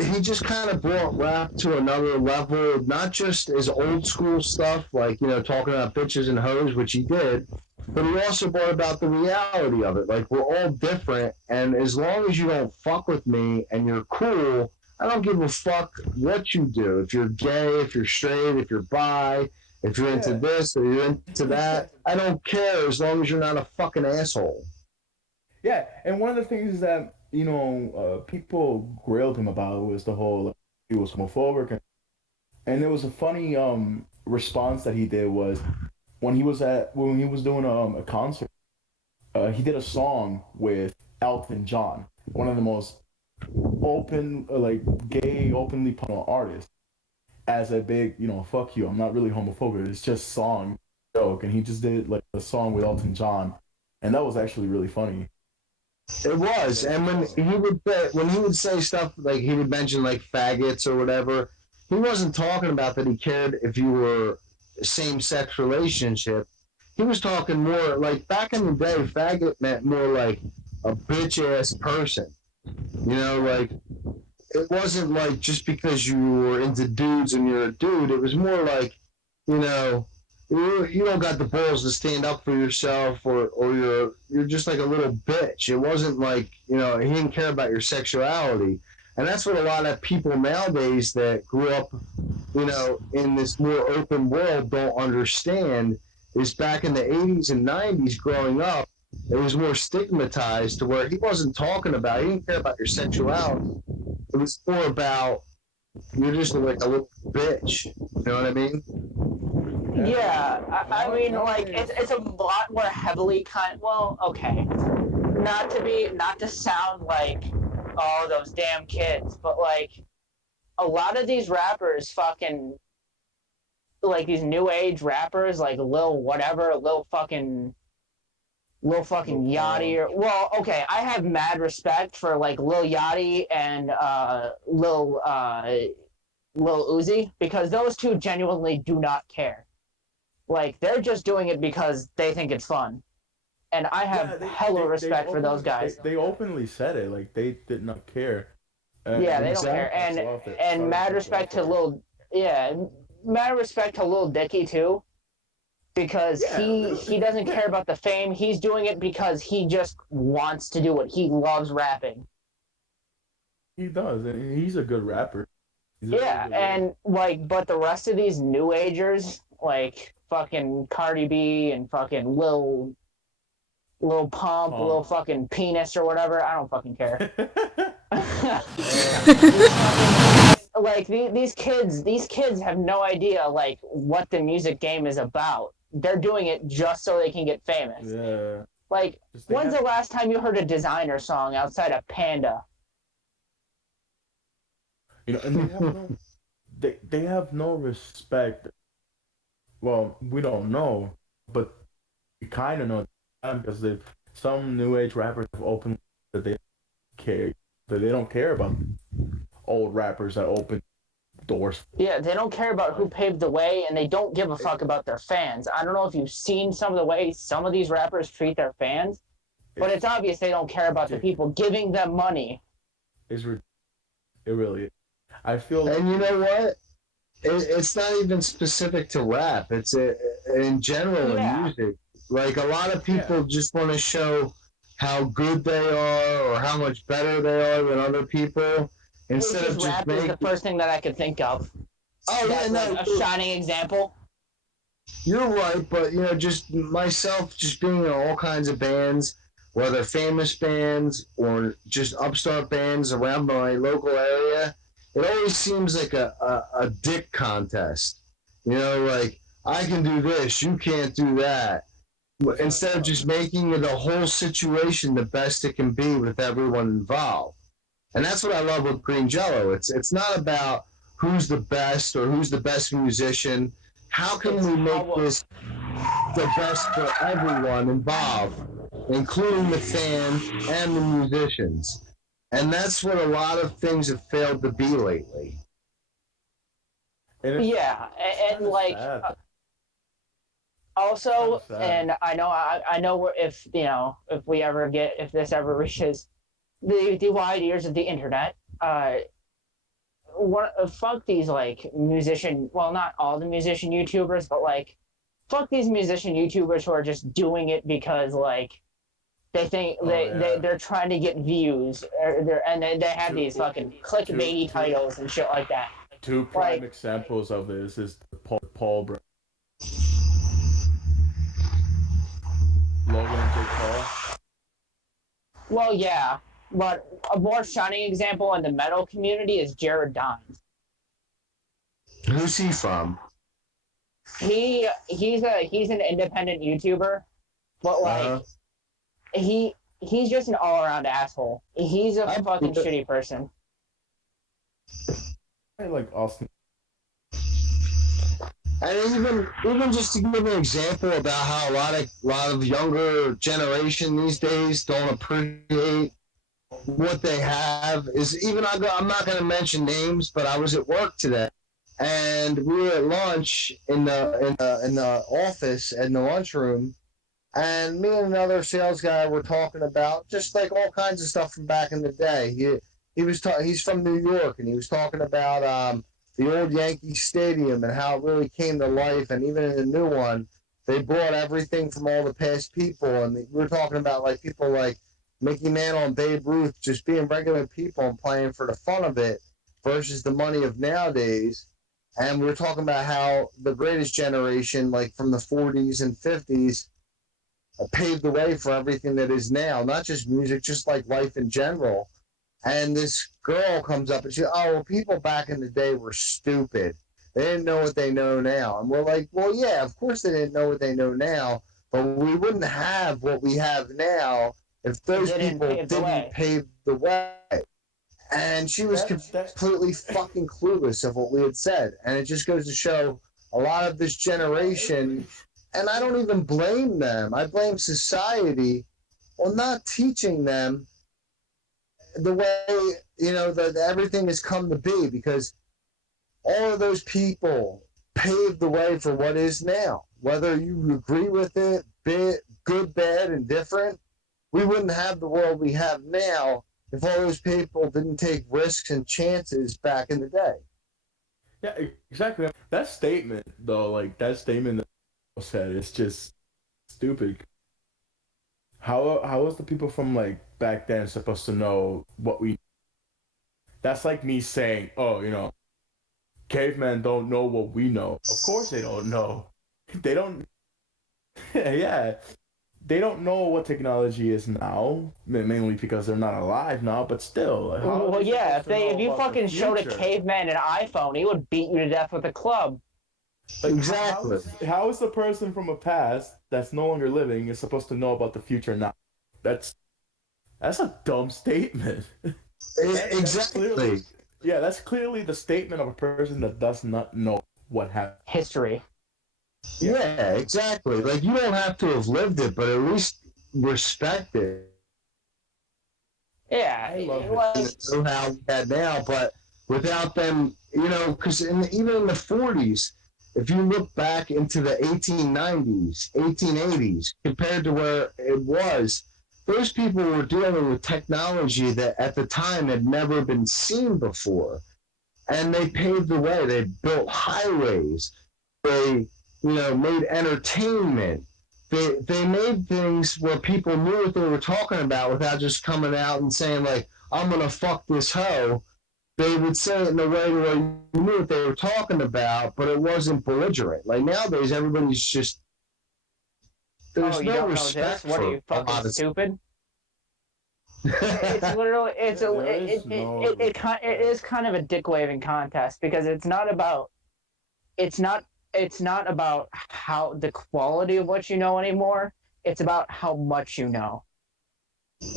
he just kind of brought rap to another level, not just his old school stuff, like, talking about bitches and hoes, which he did, but he also brought about the reality of it. Like, we're all different, and as long as you don't fuck with me and you're cool, I don't give a fuck what you do. If you're gay, if you're straight, if you're bi, if you're into this or you're into that, I don't care as long as you're not a fucking asshole. Yeah, and one of the things that people grilled him about was the whole he was homophobic, and there was a funny response that he did was when he was doing a concert, he did a song with Elton John, one of the most open gay openly porno artists, as a big fuck you, I'm not really homophobic, it's just song joke, and he just did like a song with Elton John, and that was actually really funny. It was, and when he would say stuff like he would mention like faggots or whatever, he wasn't talking about that he cared if you were same-sex relationship. He was talking more like back in the day, faggot meant more like a bitch-ass person. Like it wasn't like just because you were into dudes and you're a dude. It was more like, you don't got the balls to stand up for yourself, or you're just like a little bitch. It wasn't like, he didn't care about your sexuality. And that's what a lot of people nowadays that grew up, in this more open world don't understand, is back in the 80s and 90s growing up, it was more stigmatized to where he wasn't talking about, he didn't care about your sexuality. It was more about, you're just like a little bitch. You know what I mean? Yeah, I mean, like, it's a lot more heavily okay, not to sound like, oh, those damn kids, but like, a lot of these rappers fucking, like, these new age rappers, like Lil fucking Yachty, okay, I have mad respect for like Lil Yachty and Lil Uzi, because those two genuinely do not care. Like, they're just doing it because they think it's fun. And I have hella respect for those guys. They openly said it, like, they did not care. Yeah, they don't care. And mad respect to Lil Dicky, too. Because he doesn't care about the fame. He's doing it because he just wants to do it. He loves rapping. He does, and he's a good rapper. But the rest of these new agers, like fucking Cardi B and fucking Lil Pump, Lil fucking Penis or whatever, I don't fucking care. Like these kids have no idea like what the music game is about. They're doing it just so they can get famous. Yeah. Like, when's the last time you heard a designer song outside of Panda? And they have no respect. Well, we don't know, but we kind of know because some new age rappers have opened that they don't care about old rappers that open doors. Yeah, they don't care about who paved the way, and they don't give a fuck about their fans. I don't know if you've seen some of the way some of these rappers treat their fans, but it's obvious they don't care about the people giving them money. It really is. I feel. And you know what? It's not even specific to rap. It's in general in music. Like a lot of people just want to show how good they are or how much better they are than other people. Instead of just rap is the first thing that I could think of. Oh yeah, no, a shining example. You're right, but just myself, just being in all kinds of bands, whether famous bands or just upstart bands around my local area, it always seems like a dick contest. Like I can do this, you can't do that. Instead of just making it a whole situation the best it can be with everyone involved. And that's what I love with Green Jello. It's not about who's the best or who's the best musician. How can we make this the best for everyone involved, including the fan and the musicians? And that's what a lot of things have failed to be lately. Yeah, and like also, and I know if this ever reaches the wide ears of the internet, fuck these like musician, well, not all the musician YouTubers, but like fuck these musician YouTubers who are just doing it because like they think they're trying to get views, and they have these fucking clickbaity titles and shit like that. Two prime examples of this is Paul Brown, Logan and Jake Paul. Well, yeah, but a more shining example in the metal community is Jared Dines. Who's he from? He's an independent YouTuber, but like he's just an all around asshole. He's a fucking shitty person. I like Austin. And even just to give an example about how a lot of younger generation these days don't appreciate what they have is even I'm not going to mention names, but I was at work today, and we were at lunch in the office in the lunchroom, and me and another sales guy were talking about just like all kinds of stuff from back in the day. He's from New York, and he was talking about the old Yankee Stadium and how it really came to life, and even in the new one, they brought everything from all the past people, and we were talking about like people like Mickey Mantle and Babe Ruth just being regular people and playing for the fun of it versus the money of nowadays. And we were talking about how the greatest generation, like from the 40s and 50s, paved the way for everything that is now, not just music, just like life in general. And this girl comes up and she, well, people back in the day were stupid. They didn't know what they know now. And we're like, well, yeah, of course they didn't know what they know now, but we wouldn't have what we have now if those people didn't pave the way. And she was completely fucking clueless of what we had said. And it just goes to show a lot of this generation, and I don't even blame them. I blame society on not teaching them the way, that everything has come to be, because all of those people paved the way for what is now. Whether you agree with it, good, bad, and different, we wouldn't have the world we have now if all those people didn't take risks and chances back in the day. Yeah, exactly. That statement, though, that said, it's just stupid. How is the people from back then supposed to know what we? That's like me saying, cavemen don't know what we know. Of course they don't know. They don't. Yeah, they don't know what technology is now, mainly because they're not alive now. But still, if you fucking showed a caveman an iPhone, he would beat you to death with a club. Exactly. How is the person from a past that's no longer living is supposed to know about the future now? That's a dumb statement. Exactly. That's clearly the statement of a person that does not know what happened. History. Yeah, exactly. You don't have to have lived it, but at least respect it. Yeah, know how we had now, but without them, because even in the 40s, if you look back into the 1890s, 1880s, compared to where it was, those people were dealing with technology that at the time had never been seen before. And they paved the way. They built highways. They, made entertainment. They made things where people knew what they were talking about without just coming out and saying, like, I'm going to fuck this hoe. They would say it in a way where you knew what they were talking about, but it wasn't belligerent. Like nowadays, everybody's just, there's you no don't know respect this? What are for you, a fucking lot of stupid? It's literally it is kind of a dick waving contest because it's not about how the quality of what you know anymore. It's about how much you know.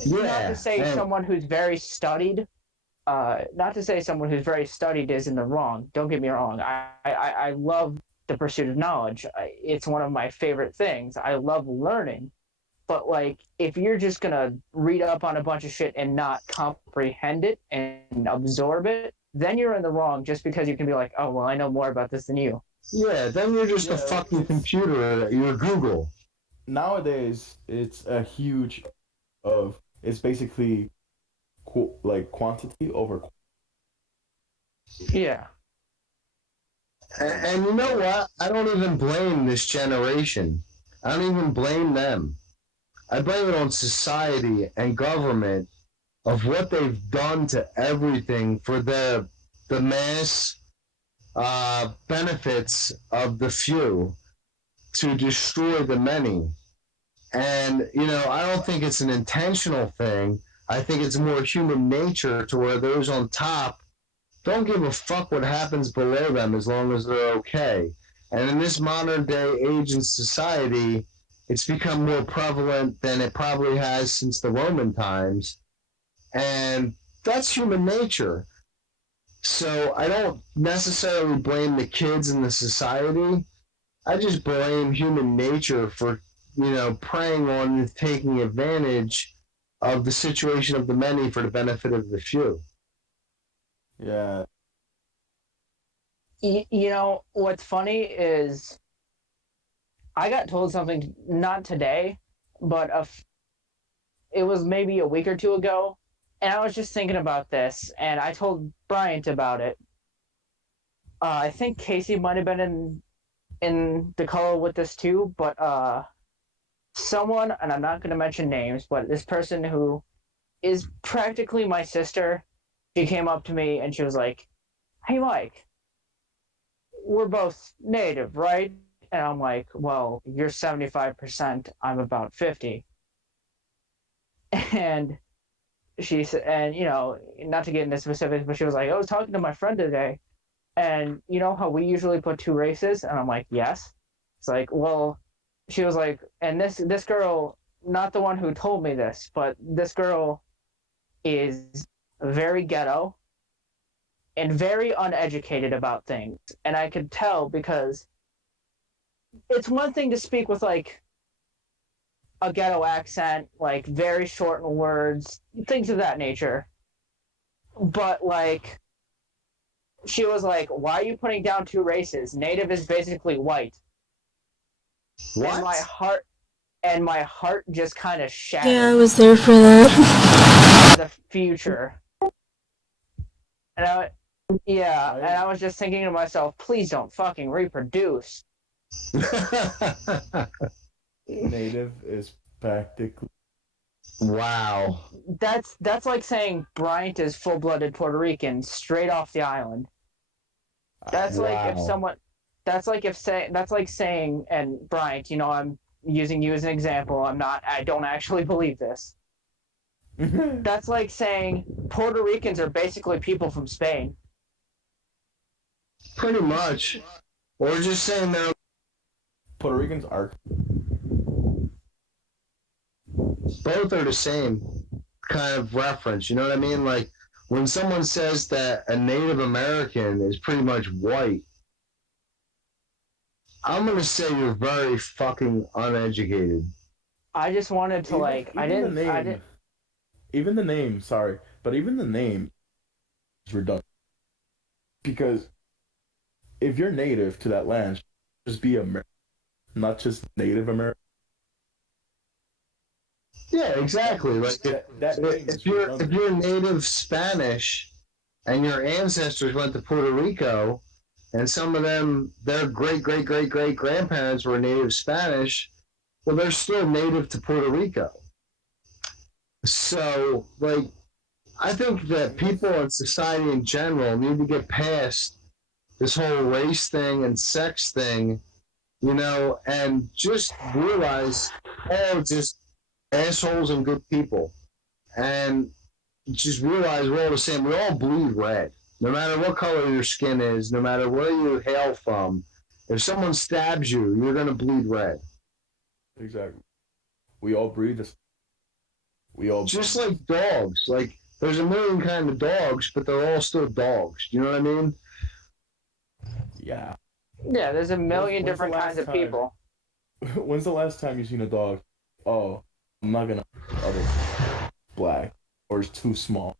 Not to Yeah, say and someone who's very studied not to say someone who's very studied is in the wrong. Don't get me wrong. I love the pursuit of knowledge. It's one of my favorite things. I love learning. But like, if you're just gonna read up on a bunch of shit and not comprehend it and absorb it, then you're in the wrong. Just because you can be like, oh well, I know more about this than you. yeah, then you're just a fucking computer. You're Google. Nowadays, it's a huge of it's basically like quantity over. Yeah. And you know what? I don't even blame this generation. I don't even blame them. I blame it on society and government of what they've done to everything for the mass benefits of the few to destroy the many. And, I don't think it's an intentional thing. I think it's more human nature to where those on top don't give a fuck what happens below them as long as they're okay. And in this modern day age and society, it's become more prevalent than it probably has since the Roman times. And that's human nature. So I don't necessarily blame the kids in the society. I just blame human nature for, preying on and taking advantage of the situation of the many for the benefit of the few. Yeah. You know what's funny is I got told something not today, but it was maybe a week or two ago, and I was just thinking about this, and I told Bryant about it. I think Casey might have been in the call with this too, but someone, and I'm not going to mention names, but this person who is practically my sister, she came up to me and she was like, "Hey, Mike, we're both native, right?" And I'm like, "Well, you're 75%, I'm about 50." And she said, and not to get into specifics, but she was like, "I was talking to my friend today, and you know how we usually put two races?" And I'm like, "Yes." It's like, well, she was like, and this girl, not the one who told me this, but this girl is very ghetto and very uneducated about things. And I could tell because it's one thing to speak with like a ghetto accent, like very shortened words, things of that nature. But like, she was like, "Why are you putting down two races? Native is basically white." What? And my heart just kind of shattered. Yeah, I was there for that. The future. And I was just thinking to myself, please don't fucking reproduce. Native is practically. Wow. That's like saying Bryant is full-blooded Puerto Rican straight off the island. That's like if someone. That's like saying, and Bryant, I'm using you as an example. I don't actually believe this. That's like saying Puerto Ricans are basically people from Spain. Pretty much. Or just saying they're Puerto Ricans are. both are the same kind of reference. You know what I mean? Like when someone says that a Native American is pretty much white, I'm gonna say you're very fucking uneducated. I just wanted to Even the name, sorry, but even the name is redundant. because if you're native to that land, just be American, not just Native American. Yeah, exactly. Like That name if is you're native Spanish and your ancestors went to Puerto Rico and some of them their great grandparents were native Spanish, well they're still native to Puerto Rico. So like I think that people in society in general need to get past this whole race thing and sex thing, and just realize, oh, just assholes and good people. And just realize we're all the same. We all bleed red. No matter what color your skin is, no matter where you hail from, if someone stabs you, you're going to bleed red. Exactly. We all breathe this. We all just like dogs. Like there's a million kind of dogs, but they're all still dogs. Do you know what I mean? Yeah. Yeah, there's a million When's different the kinds of last time- people. When's the last time you seen a dog? Oh, I'm not gonna. Other black or it's too small.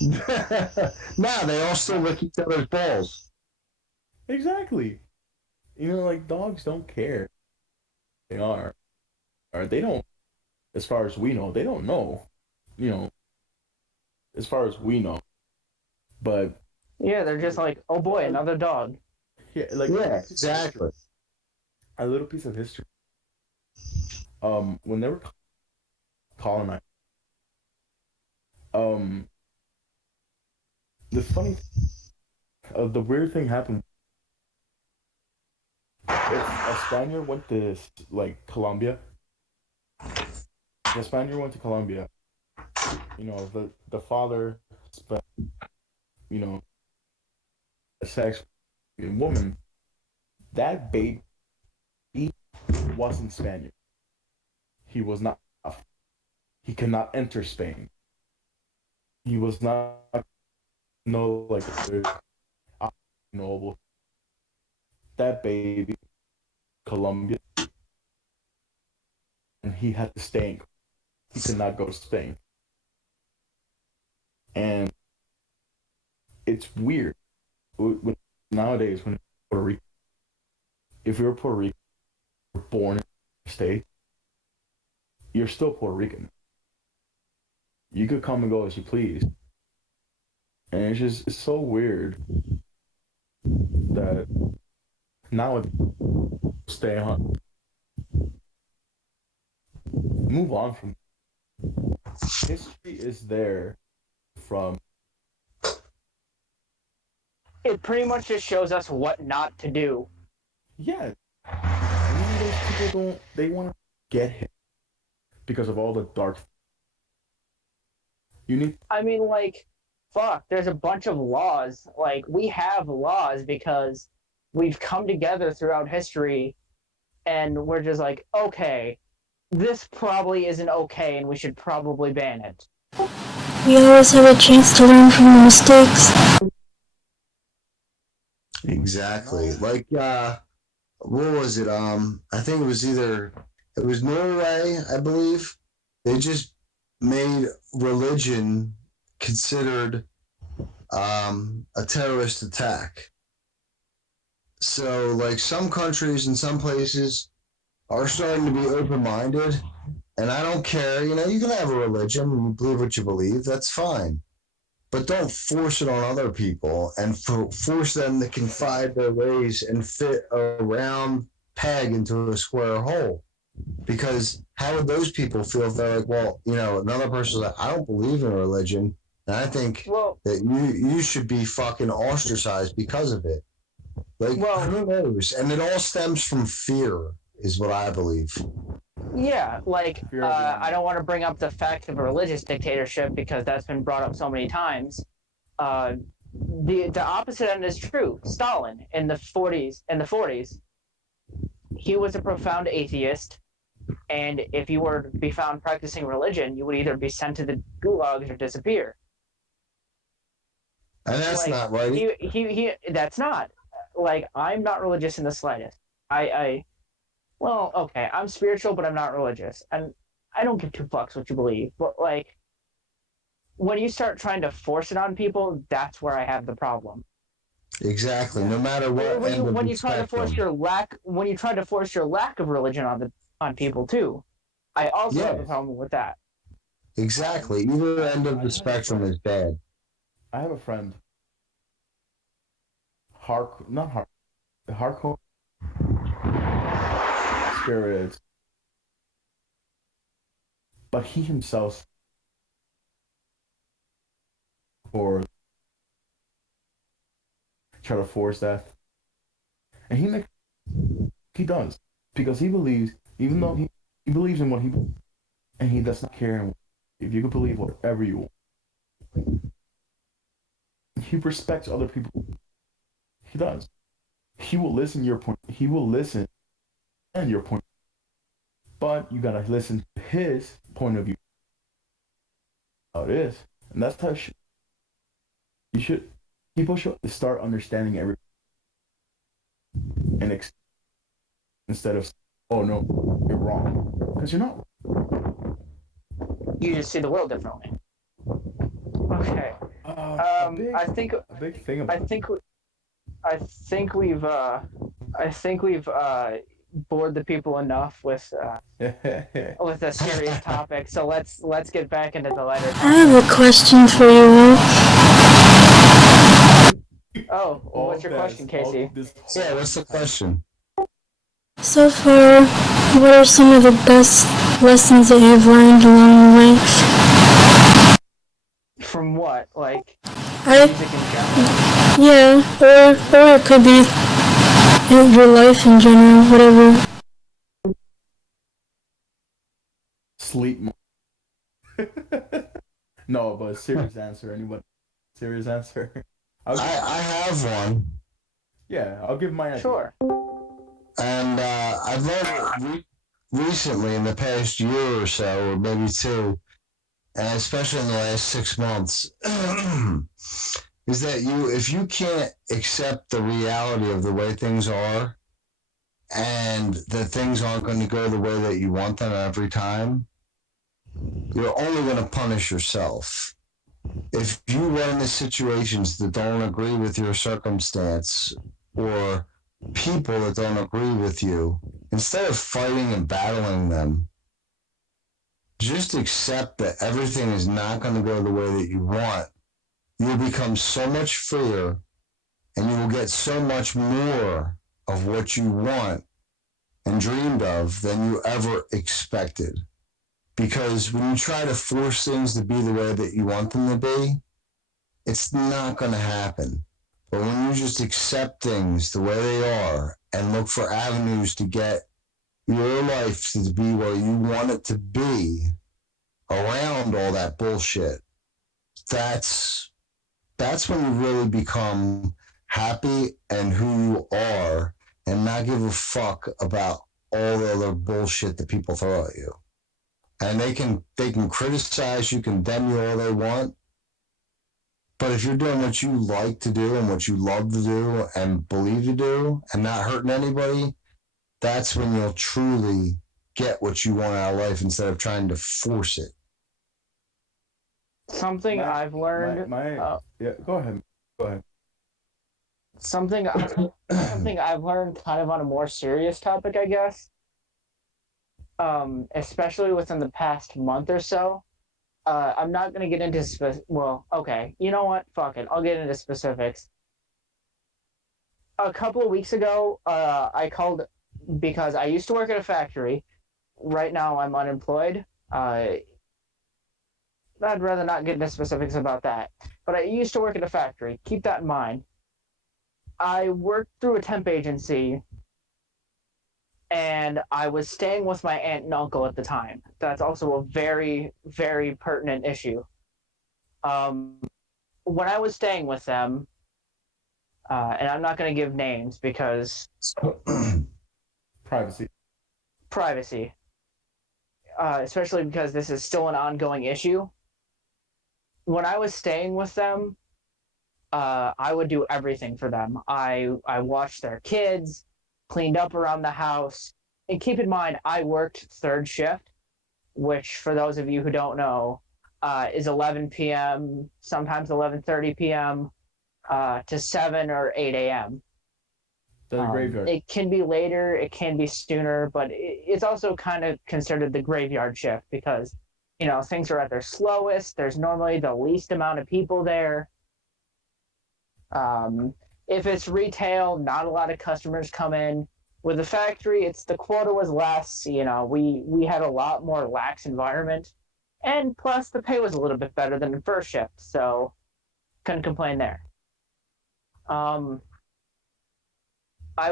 Nah, they all still lick each other's balls. Exactly. Like dogs don't care. They are. Or they don't. As far as we know, they don't know. As far as we know. But Yeah, they're just like, oh boy, another dog. yeah, like Yeah, exactly. a little piece of history. When they were colonized, the weird thing happened. If a Spaniard went to like Colombia, the Spaniard went to Colombia. The father spent, a sex with a woman. That baby wasn't Spaniard. He was not. He cannot enter Spain. He was not like noble. That baby, Colombia, and he had to stay. He could not go to Spain, and it's weird. Nowadays, when Puerto Rico, if you're Puerto Rican, you're born in the state, you're still Puerto Rican. You could come and go as you please. And it's so weird that now stay on. Move on from history is there from It pretty much just shows us what not to do. yeah. Those people they want to get him because of all the dark. I mean, like, fuck, there's a bunch of laws. Like, we have laws because we've come together throughout history and we're just like, okay, this probably isn't okay and we should probably ban it. We always have a chance to learn from the mistakes. Exactly. Like, what was it? I think it was Norway, I believe. They just made religion considered a terrorist attack. So, like, some countries and some places are starting to be open-minded, and I don't care. You can have a religion, you believe what you believe, that's fine. But don't force it on other people and force them to confide their ways and fit a round peg into a square hole. Because how would those people feel if they're like, well, another person's like, I don't believe in religion, and I think that you should be fucking ostracized because of it. Like, who knows? And it all stems from fear, is what I believe. Yeah, like, I don't want to bring up the fact of religious dictatorship because that's been brought up so many times. The opposite end is true. Stalin in the 40s, he was a profound atheist, and if you were to be found practicing religion, you would either be sent to the gulags or disappear. And that's not right. He that's not. Like, I'm not religious in the slightest. Well, okay, I'm spiritual, but I'm not religious. And I don't give two fucks what you believe. But, like, when you start trying to force it on people, that's where I have the problem. Exactly. No matter what when you try to force your lack of religion on people too. I also have a problem with that. Exactly. Either end of the spectrum is bad. I have a friend. Hardcore spirits, but he himself or try to force that, and he does because he believes, even though he believes in what he believes, and he does not care if you can believe whatever you want. He respects other people. He does. He will listen your point. He will listen and your point, but you gotta listen to his point of view. How it is, and that's how you should. People should start understanding everything, and instead of, oh no, you're wrong, because you're not. You just see the world differently. Okay. I think a big thing about I think we've bored the people enough with a serious topic. So let's get back into the lighter topic. I have a question for you. Oh, what's your question, Casey? Yeah, what's the question? So far, what are some of the best lessons that you've learned along the way? From what? Like music in general? Yeah, or it could be your life in general, whatever. Sleep more. No, but serious answer. Anybody? Serious answer. I have one. Yeah, I'll give my answer. Sure. And I've learned recently in the past year or so, or maybe two, and especially in the last 6 months, is that if you can't accept the reality of the way things are, and that things aren't going to go the way that you want them every time, you're only going to punish yourself. If you run into situations that don't agree with your circumstance, or people that don't agree with you, instead of fighting and battling them, just accept that everything is not going to go the way that you want. You'll become so much freer, and you will get so much more of what you want and dreamed of than you ever expected. Because when you try to force things to be the way that you want them to be, it's not going to happen. But when you just accept things the way they are and look for avenues to get your life to be where you want it to be around all that bullshit, that's when you really become happy and who you are and not give a fuck about all the other bullshit that people throw at you. And they can criticize you, condemn you all they want. But if you're doing what you like to do and what you love to do and believe to do and not hurting anybody, that's when you'll truly get what you want out of life instead of trying to force it. Something I've learned. Yeah, go ahead. Something I've learned kind of on a more serious topic, I guess. Especially within the past month or so. I'm not going to get into well, okay. You know what? Fuck it. I'll get into specifics. A couple of weeks ago, I called because I used to work at a factory. Right now, I'm unemployed. I'd rather not get into specifics about that. But I used to work at a factory. Keep that in mind. I worked through a temp agency, and I was staying with my aunt and uncle at the time. That's also a very, very pertinent issue. When I was staying with them, and I'm not going to give names because privacy, especially because this is still an ongoing issue. When I was staying with them, I would do everything for them. I watched their kids, cleaned up around the house, and keep in mind, I worked third shift, which for those of you who don't know, is 11 p.m., sometimes 11:30 p.m. to 7 or 8 a.m. The graveyard. It can be later, it can be sooner, but it's also kind of considered the graveyard shift because, things are at their slowest. There's normally the least amount of people there. If it's retail, not a lot of customers come in. With the factory, the quota was less. We had a lot more lax environment, and plus the pay was a little bit better than the first shift, so couldn't complain there. I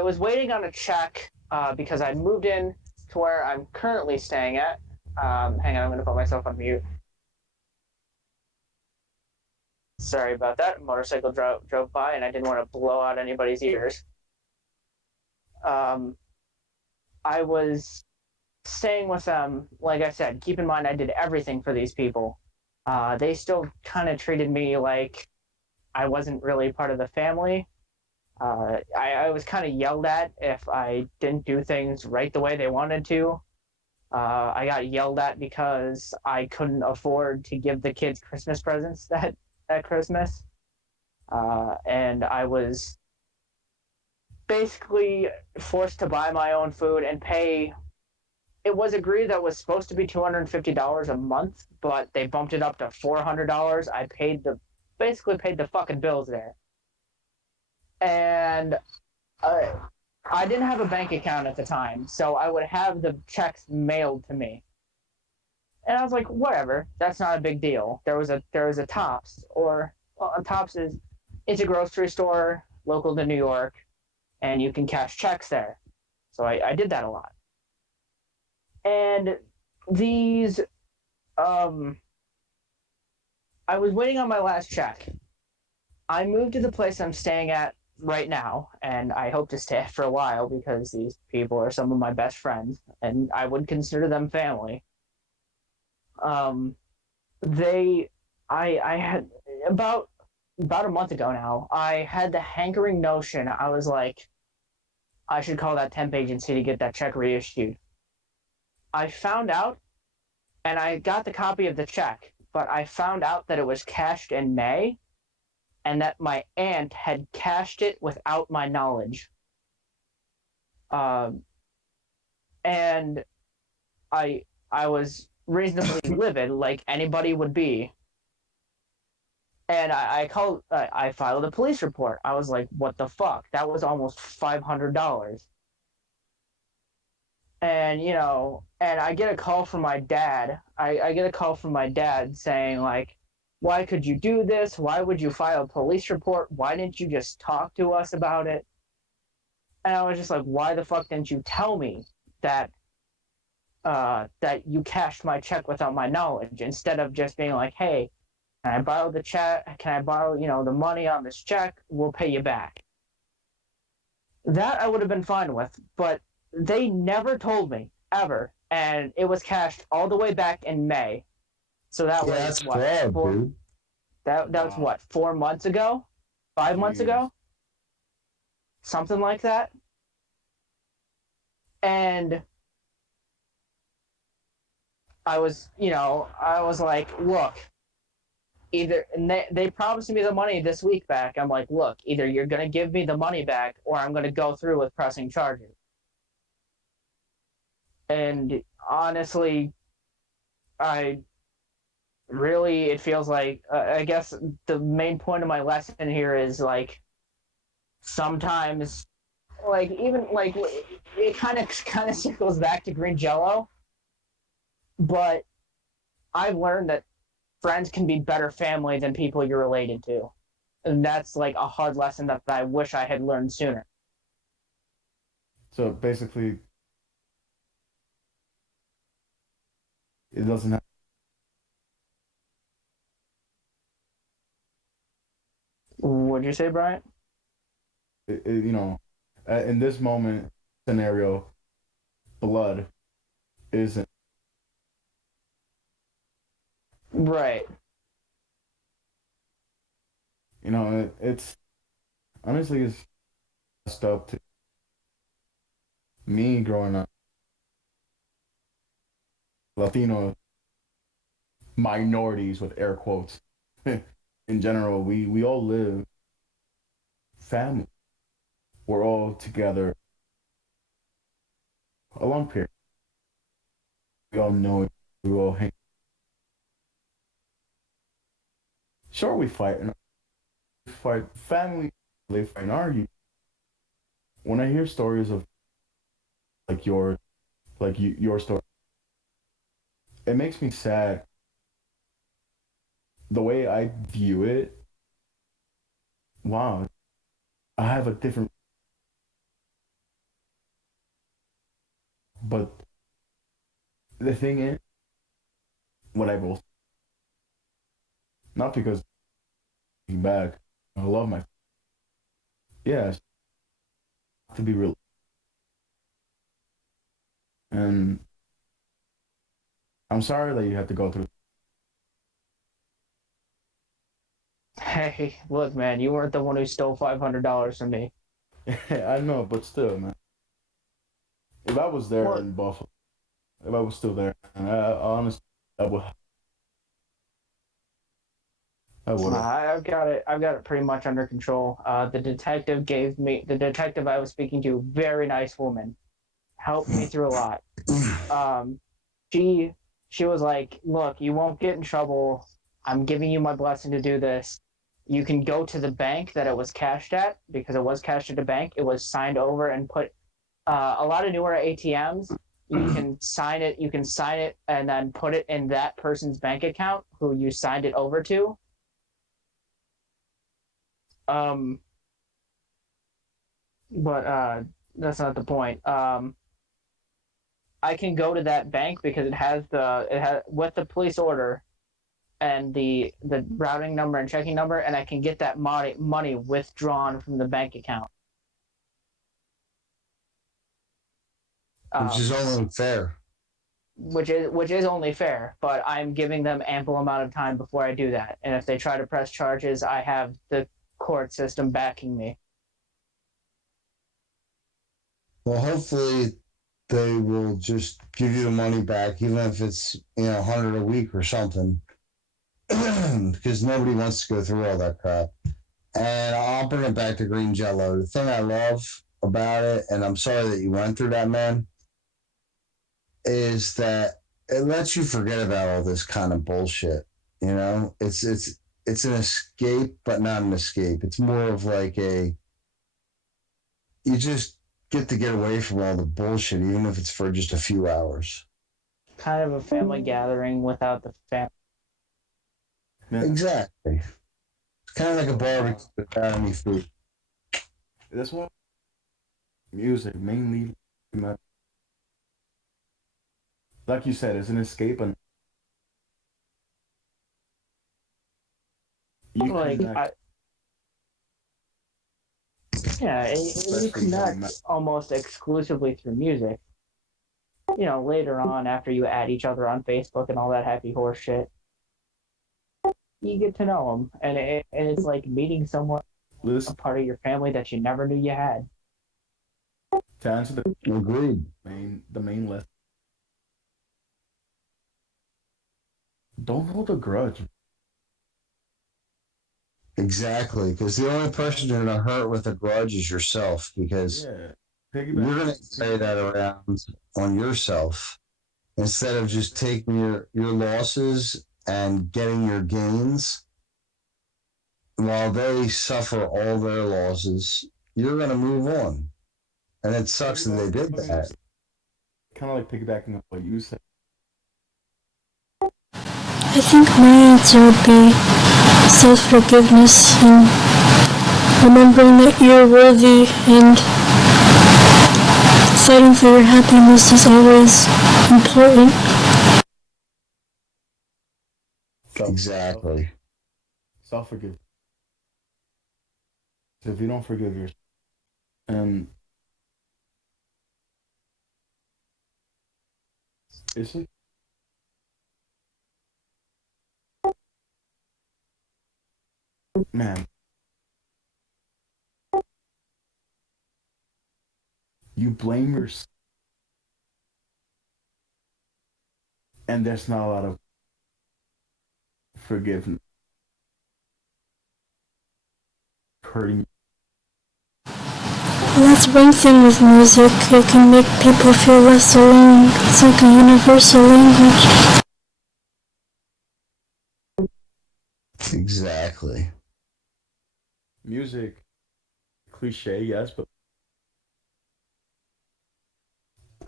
was waiting on a check because I moved in to where I'm currently staying at. Hang on, I'm going to put myself on mute. Sorry about that. A motorcycle drove by, and I didn't want to blow out anybody's ears. I was staying with them. Like I said, keep in mind I did everything for these people. They still kind of treated me like I wasn't really part of the family. I was kind of yelled at if I didn't do things right the way they wanted to. I got yelled at because I couldn't afford to give the kids Christmas presents that Christmas. And I was basically forced to buy my own food and pay. It was agreed that was supposed to be $250 a month, but they bumped it up to $400. I basically paid the fucking bills there. And I didn't have a bank account at the time, so I would have the checks mailed to me. And I was like, whatever, that's not a big deal. There was a Tops, Tops it's a grocery store local to New York, and you can cash checks there. So I did that a lot. And these, I was waiting on my last check. I moved to the place I'm staying at right now, and I hope to stay for a while because these people are some of my best friends, and I would consider them family. I had about a month ago now, I had the hankering notion. I was like, I should call that temp agency to get that check reissued. I found out, and I got the copy of the check, but I found out that it was cashed in May, and that my aunt had cashed it without my knowledge. And I was reasonably livid, like anybody would be. And I filed a police report. I was like, what the fuck? That was almost $500. And, and I get a call from my dad. I get a call from my dad saying, like, why could you do this? Why would you file a police report? Why didn't you just talk to us about it? And I was just like, why the fuck didn't you tell me that you cashed my check without my knowledge, instead of just being like, hey, can I borrow the check? Can I borrow, the money on this check? We'll pay you back. That I would have been fine with, but they never told me, ever. And it was cashed all the way back in May. So that was that's what? bad, dude. That was what, 4 months ago? 5 months ago? Something like that. And I was like, look, either, and they promised me the money this week back. I'm like, look, either you're going to give me the money back or I'm going to go through with pressing charges. And honestly, it feels like, I guess the main point of my lesson here is, like, sometimes, like, even, like, it kind of circles back to green jello, but I've learned that friends can be better family than people you're related to. And that's, like, a hard lesson that I wish I had learned sooner. So basically, it doesn't have. What'd you say, Bryant? In this moment scenario, blood isn't right. It's honestly, it's messed up to me growing up Latino minorities with air quotes. In general, we all live family. We're all together a long period. We all know it. We all hang. Sure, we fight and fight. Family, they fight and argue. When I hear stories of like your story, it makes me sad. The way I view it, wow, I have a different. But the thing is, what I will not because I'm back. I love my yeah to be real and I'm sorry that you had to go through. Hey, look, man, you weren't the one who stole $500 from me. I know, but still, man. If I was there Well, in Buffalo, if I was still there, and I honestly, I would have. I've got it. I've got it pretty much under control. The detective I was speaking to, very nice woman, helped me through a lot. Um, she she was like, "Look, you won't get in trouble. I'm giving you my blessing to do this. You can go to the bank that it was cashed at because it was cashed at a bank. It was signed over and put. A lot of newer ATMs, you can sign it. You can sign it and then put it in that person's bank account who you signed it over to. Um, but that's not the point. I can go to that bank because it has with the police order and the routing number and checking number, and I can get that money withdrawn from the bank account. Which is Um, only fair. which is only fair, but I'm giving them ample amount of time before I do that. And if they try to press charges, I have the court system backing me. Well, hopefully they will just give you the money back, even if it's 100 a week or something, because nobody wants to go through all that crap. And I'll bring it back to green jello. The thing I love about it, and I'm sorry that you went through that, man, is that it lets you forget about all this kind of bullshit. It's an escape, but not an escape. It's more of like you just get away from all the bullshit, even if it's for just a few hours. Kind of a family gathering without the family. Yeah. Exactly. It's kind of like a barbecue without any food. That's why music mainly, like you said, is an escape, and you Like, connect, yeah, and you especially having connect almost exclusively through music. Later on, after you add each other on Facebook and all that happy horse shit, you get to know them, and it's like meeting someone, a listen part of your family that you never knew you had. to answer Agreed. the main lesson. Don't hold a grudge. Exactly. Because the only person you're going to hurt with a grudge is yourself, because Yeah, you're piggyback. going to carry that around on yourself instead of just taking your losses and getting your gains while they suffer all their losses. You're going to move on. And it sucks that they did that. Kind of like piggybacking on what you said. I think my answer would be self-forgiveness and remembering that you're worthy and fighting for your happiness is always important. Exactly. Self forgive. If you don't forgive yourself, and it's like, man, you blame yourself, and there's not a lot of forgiveness. Hurting. That's one thing with music. It can make people feel less alone. It's like a universal language. Exactly. Music, cliche, yes, but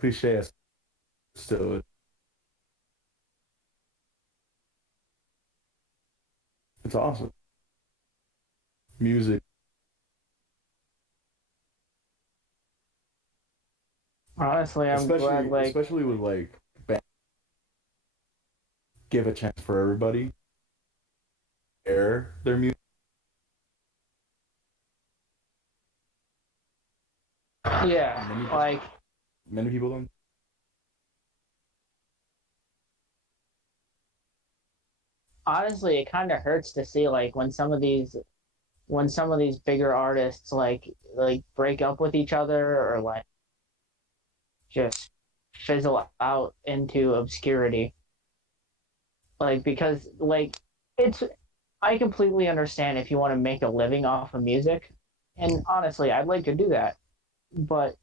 cliche is still it's awesome. Music, Honestly, I'm glad like especially with like band, give a chance for everybody. Air their music. yeah, Many like many people don't. honestly, it kind of hurts to see like when some of these bigger artists like break up with each other or like just fizzle out into obscurity. Like because like it's I completely understand if you want to make a living off of music, and honestly, I'd like to do that. But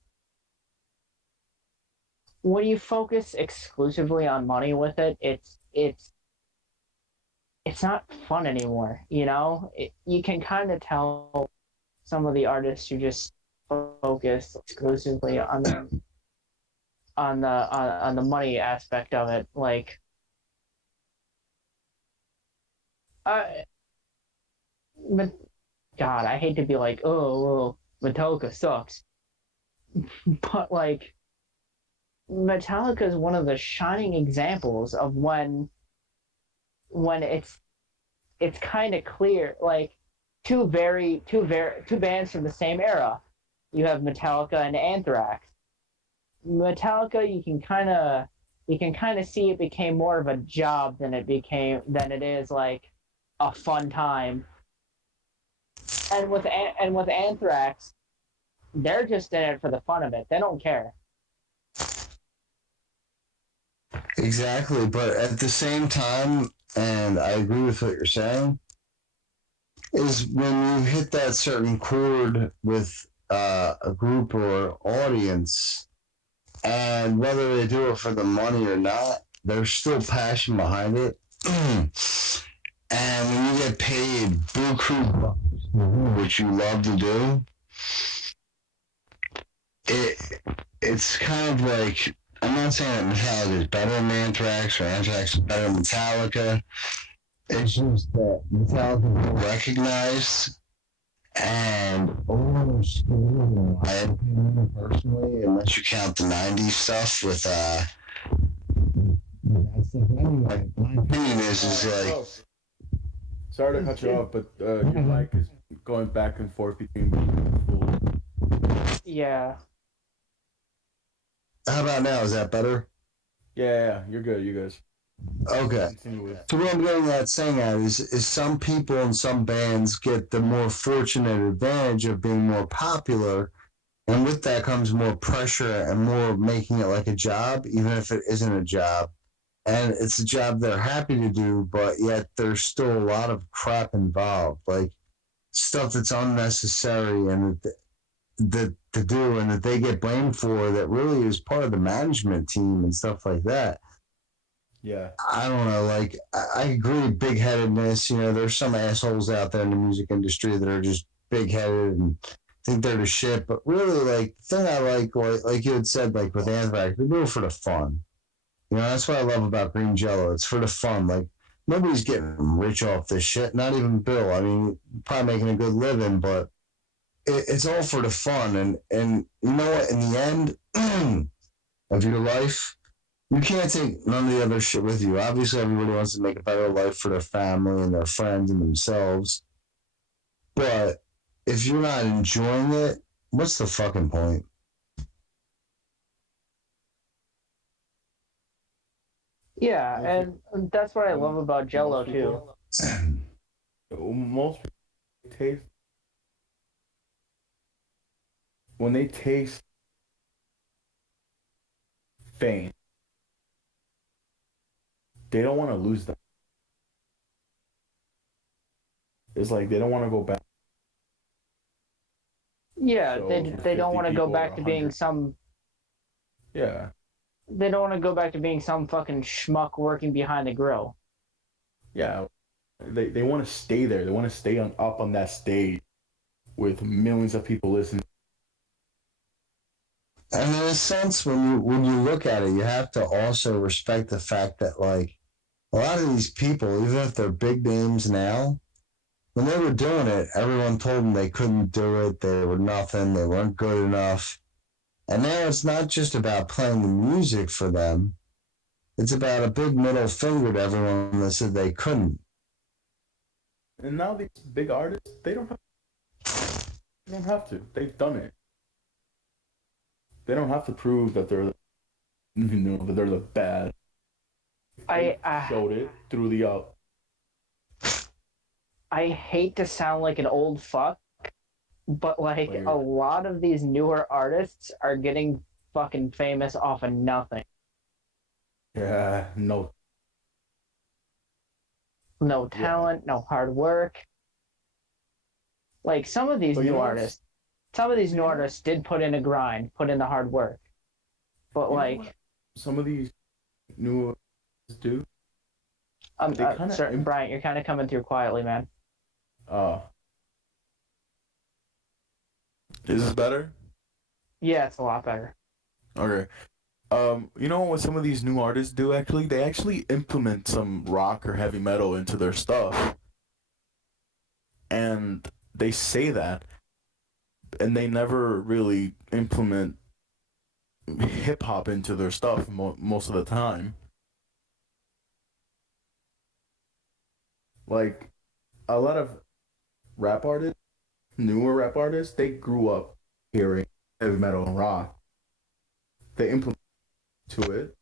when you focus exclusively on money with it, it's not fun anymore. You know, you can kind of tell some of the artists who just focus exclusively on the money aspect of it. Like, I but God, I hate to be like, oh, well, Metallica sucks, but like Metallica is one of the shining examples of when it's kind of clear like two bands from the same era. You have Metallica and Anthrax. Metallica, you can kind of see it became more of a job than it is like a fun time. And with Anthrax, they're just in it for the fun of it. They don't care. Exactly. But at the same time, and I agree with what you're saying, is when you hit that certain chord with a group or audience, and whether they do it for the money or not, there's still passion behind it. And when you get paid buku bucks to do what you love to do, it it's kind of like, I'm not saying that Metallica is better than Anthrax or Anthrax is better than Metallica. It's just that Metallica is recognized and overstated, in my opinion, personally, unless you count the '90s stuff with that stuff. Anyway, my opinion is like, Oh, sorry to cut you off, but your mic is going back and forth between full. Yeah, how about now? Is that better? Yeah, you're good. You guys Okay. continue with. So what I'm getting at saying that is some people and some bands get the more fortunate advantage of being more popular, and with that comes more pressure and more making it like a job, even if it isn't a job. And it's a job they're happy to do, but yet there's still a lot of crap involved, like stuff that's unnecessary and that to do and that they get blamed for that really is part of the management team and stuff like that. Yeah. I don't know. Like, I agree, big headedness. You know, there's some assholes out there in the music industry that are just big headed and think they're the shit. But really, like, the thing I like you had said, like with Anthrax, we do it for the fun. You know, that's what I love about Green Jello. It's for the fun. Like, nobody's getting rich off this shit. Not even Bill. I mean, probably making a good living, but it's all for the fun. And you know what? In the end of your life, you can't take none of the other shit with you. Obviously, everybody wants to make a better life for their family and their friends and themselves. But if you're not enjoying it, what's the fucking point? yeah, Most and that's what I love about Jello most too. people most taste when they taste fame, they don't want to lose that. It's like they don't want to go back. Yeah, So they don't 50 want to go people or back to being 100. some. Yeah, They don't want to go back to being some fucking schmuck working behind the grill. yeah. They want to stay there. They want to stay up on that stage with millions of people listening. And in a sense, when you look at it, you have to also respect the fact that like a lot of these people, even if they're big names now, when they were doing it, everyone told them they couldn't do it. They were nothing. They weren't good enough. And now it's not just about playing the music for them. It's about a big middle finger to everyone that said they couldn't. And now these big artists, they don't have to. They've done it. They don't have to prove that that they're the best. They I showed it through the I hate to sound like an old fuck, but like a lot of these newer artists are getting fucking famous off of nothing. Yeah, no. No talent, no hard work. Like some of these But new artists, did put in a grind, put in the hard work. But like some of these new artists do. Brian, you're kind of coming through quietly, man. Is this better? Yeah, it's a lot better. Okay. You know what some of these new artists do actually? They actually implement some rock or heavy metal into their stuff. And they say that, and they never really implement hip hop into their stuff most of the time. Like a lot of rap artists, newer rap artists, they grew up hearing heavy metal and rock. They implement to it,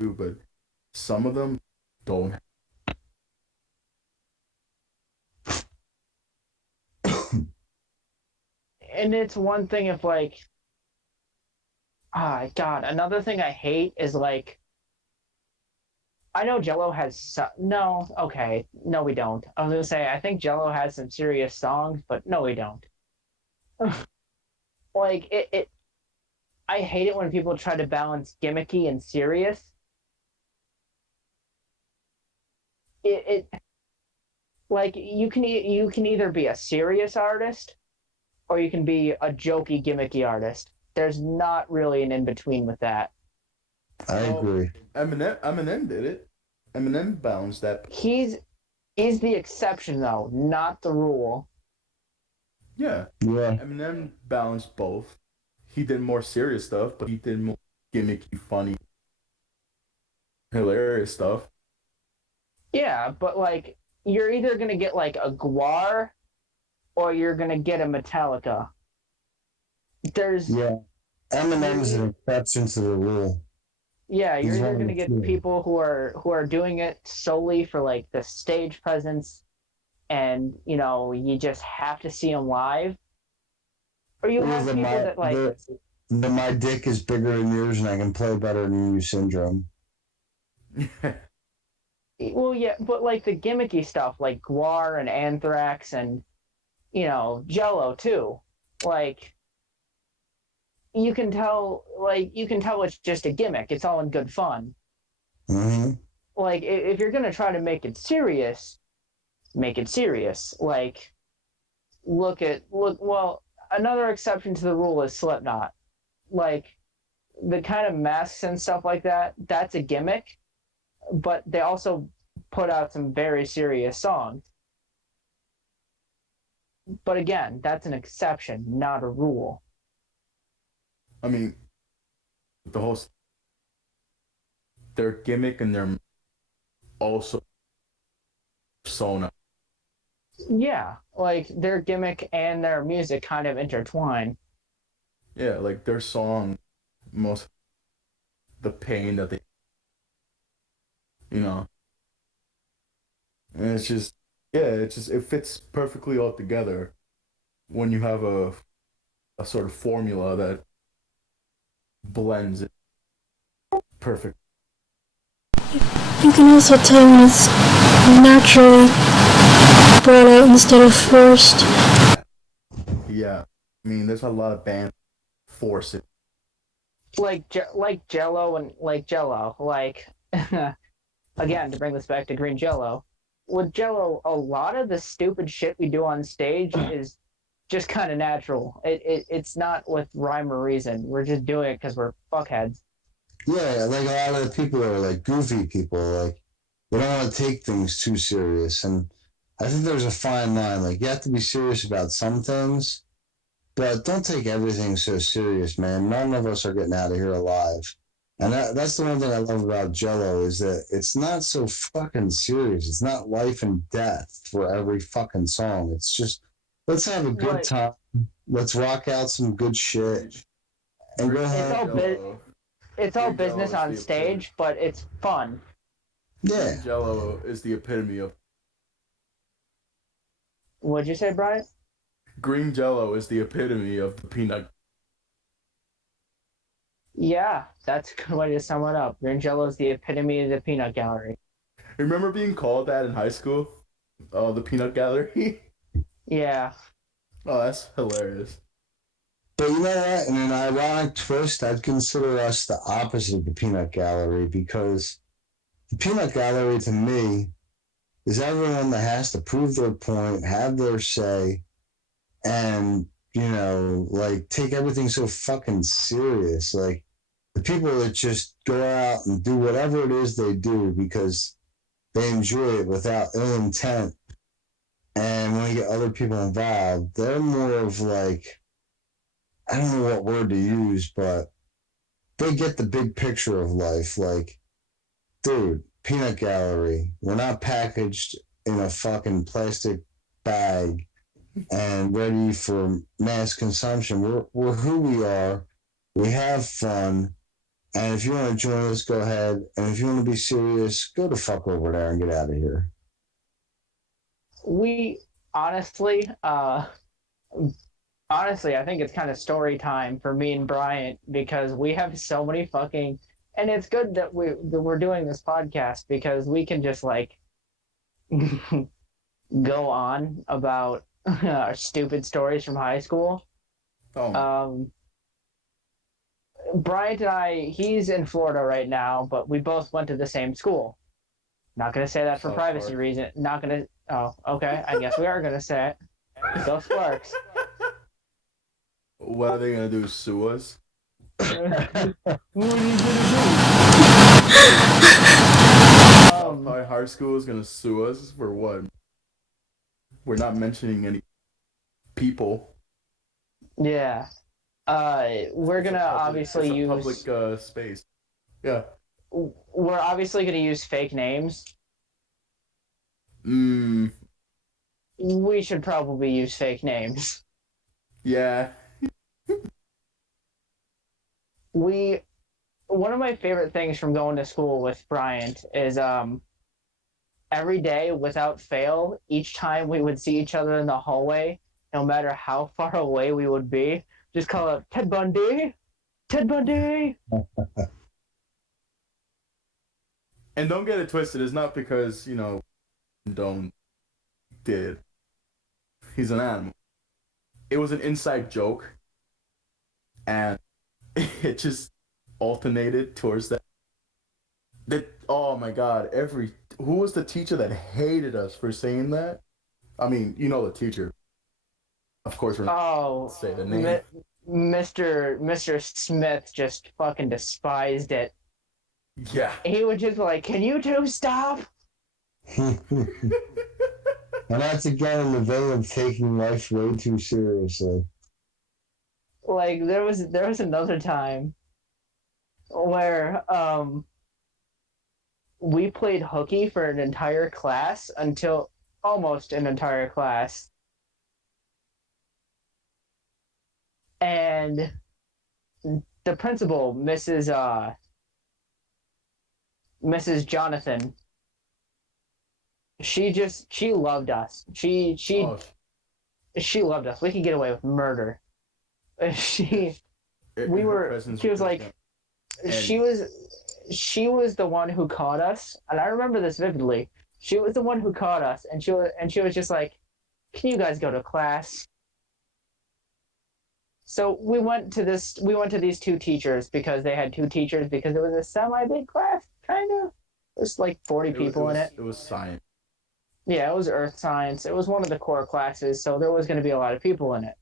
too, but some of them don't. And it's one thing if like, God, another thing I hate is like, I know Jello has no, okay, no, we don't. I was gonna say I think Jello has some serious songs, but no, we don't. Like it, I hate it when people try to balance gimmicky and serious. It like you can either be a serious artist or you can be a jokey gimmicky artist. There's not really an in between with that. I agree. Eminem did it. Eminem balanced that. He's the exception though, not the rule. Yeah. Eminem balanced both. He did more serious stuff, but he did more gimmicky, funny, hilarious stuff. Yeah, but like you're either gonna get like a Guar or you're gonna get a Metallica. Eminem's an exception to the rule. Yeah, you're either gonna get people who are doing it solely for like the stage presence, and you just have to see them live, or you have people that like my dick is bigger than yours and I can play better than you syndrome. Well, yeah, but like the gimmicky stuff, like Guar and Anthrax and Jello too, like. You can tell it's just a gimmick. It's all in good fun. Mm-hmm. Like if you're gonna try to make it serious, make it serious. Like well, another exception to the rule is Slipknot. Like the kind of masks and stuff like that, that's a gimmick, but they also put out some very serious songs. But again, that's an exception, not a rule. I mean, their gimmick and their also persona. Yeah, like their gimmick and their music kind of intertwine. Yeah, like their song, most the pain that they, and it's just, it fits perfectly all together when you have a sort of formula that blends it perfect. You can also tell when it's naturally brought out instead of forced. Yeah, I mean, there's a lot of band force it. like jello and like jello. Like again, to bring this back to green jello. With jello, a lot of the stupid shit we do on stage is just kind of natural. It's not with rhyme or reason. We're just doing it because we're fuckheads. Yeah, like a lot of the people are like goofy people, like they don't want to take things too serious. And I think there's a fine line. Like you have to be serious about some things, but don't take everything so serious, man. None of us are getting out of here alive. And that's the one thing I love about Jello is that it's not so fucking serious. It's not life and death for every fucking song. It's just let's have a good time. Let's rock out some good shit. And go ahead. It's all business on stage, but it's fun. Yeah. Jello is the epitome of. What'd you say, Brian? Green Jello is the epitome of the peanut. Yeah, that's a good way to sum it up. Green Jello is the epitome of the peanut gallery. Remember being called that in high school? Oh, the peanut gallery? Yeah. Oh, that's hilarious. But you know what? In an ironic twist, I'd consider us the opposite of the peanut gallery because the peanut gallery to me is everyone that has to prove their point, have their say, and, you know, like take everything so fucking serious. Like the people that just go out and do whatever it is they do because they enjoy it without ill intent. And when you get other people involved, they're more of like, I don't know what word to use, but they get the big picture of life. Like, dude, peanut gallery, we're not packaged in a fucking plastic bag and ready for mass consumption. We're who we are. We have fun. And if you want to join us, go ahead. And if you want to be serious, go the fuck over there and get out of here. We honestly, I think it's kind of story time for me and Bryant because we have so many fucking, and it's good that we're doing this podcast because we can just like go on about our stupid stories from high school. Oh. Bryant and I, he's in Florida right now, but we both went to the same school. Not gonna say that for privacy reason. Not gonna. Oh, okay. I guess we are gonna say it. Go Sparks. What are they gonna do? Sue us? My high school is gonna sue us for what? We're not mentioning any people. Yeah. We're gonna obviously use public space. Yeah. We're obviously gonna use fake names. We should probably use fake names. Yeah. One of my favorite things from going to school with Bryant is every day without fail, each time we would see each other in the hallway, no matter how far away we would be, just call out Ted Bundy. Ted Bundy. And don't get it twisted, it's not because, you know, don't did. He's an animal. It was an inside joke. And it just alternated towards that. Oh my god, who was the teacher that hated us for saying that? I mean, you know the teacher. Of course we're not say the name. Mr. Smith just fucking despised it. Yeah. He would just be like, "Can you two stop?" And that's again in the vein of taking life way too seriously. Like there was another time where we played hooky for an entire class until almost an entire class. And the principal, Mrs. Jonathan, she loved us. She loved us. We could get away with murder. She was the one who caught us, and I remember this vividly. She was the one who caught us, and she was just like, "Can you guys go to class?" So we went to these two teachers because they had two teachers because it was a semi-big class, kind of. There's like 40 people in it. It was science. Yeah, it was earth science. It was one of the core classes, so there was going to be a lot of people in it.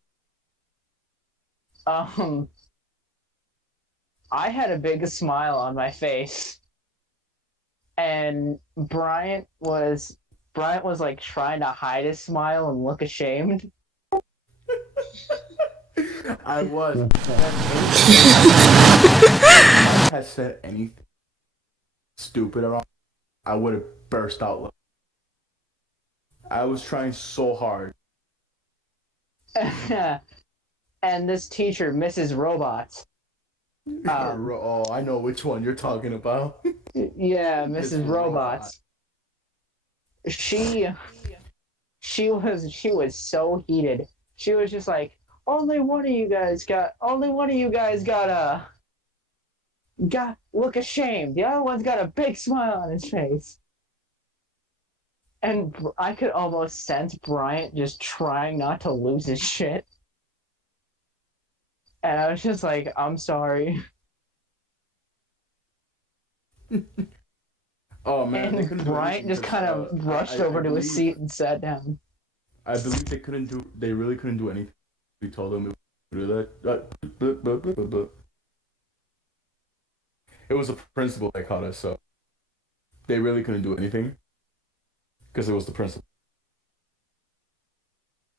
I had a big smile on my face, and Bryant was like trying to hide his smile and look ashamed. I was. If I had said anything stupid around, I would have burst out. I was trying so hard. And this teacher, Mrs. Robots. Oh, I know which one you're talking about. Yeah, Mrs. Robots. She was so heated. She was just like, only one of you guys got look ashamed. The other one's got a big smile on his face. And I could almost sense Bryant just trying not to lose his shit. And I was just like, I'm sorry. Oh man! And Bryant just kind of rushed over to his seat and sat down. I believe they really couldn't do anything. We told them to do that. It was the principal that caught us, so they really couldn't do anything because it was the principal.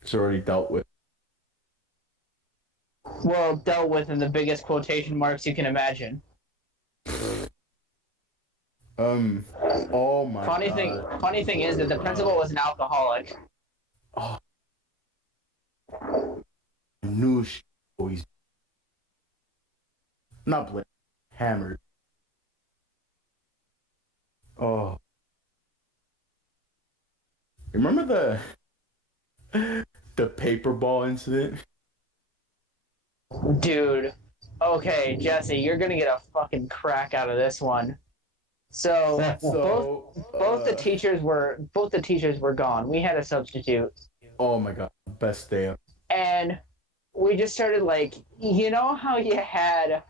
It's already dealt with. Well, dealt with in the biggest quotation marks you can imagine. Oh my Funny God. thing is that the principal was an alcoholic. Oh. I knew she always not blamed, hammered. Oh. Remember the paper ball incident? Dude. Okay, Jesse, you're gonna get a fucking crack out of this one. So both the teachers were gone. We had a substitute. Oh my God, best day ever. And we just started like, you know how you had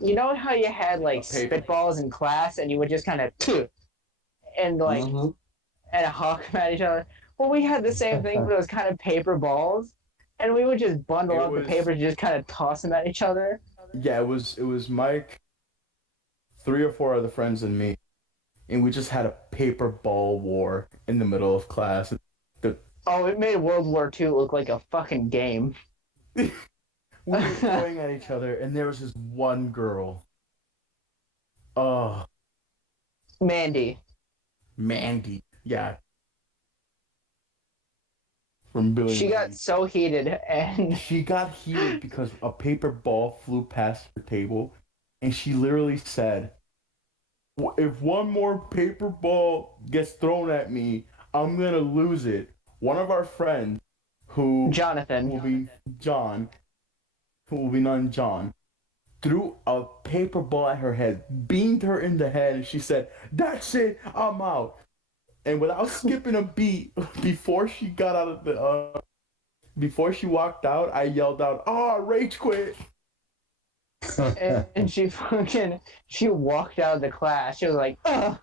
like spitballs in class and you would just kind of and like and hawk them at each other. Well, we had the same thing, but it was kind of paper balls, and we would just bundle up the papers and just kind of toss them at each other. Yeah, it was Mike, 3 or 4 other friends, and me, and we just had a paper ball war in the middle of class. It made World War II look like a fucking game. We were throwing at each other, and there was this one girl. Oh. Mandy, yeah. From Billy. She got so heated, and She got heated because a paper ball flew past her table, and she literally said, "If one more paper ball gets thrown at me, I'm gonna lose it." One of our friends, who Jonathan will be John, who will be known John, threw a paper ball at her head, beamed her in the head, and she said, "That's it, I'm out." And without skipping a beat, before she got out of the, before she walked out, I yelled out, "Oh, rage quit!" and she walked out of the class. She was like, "Ugh."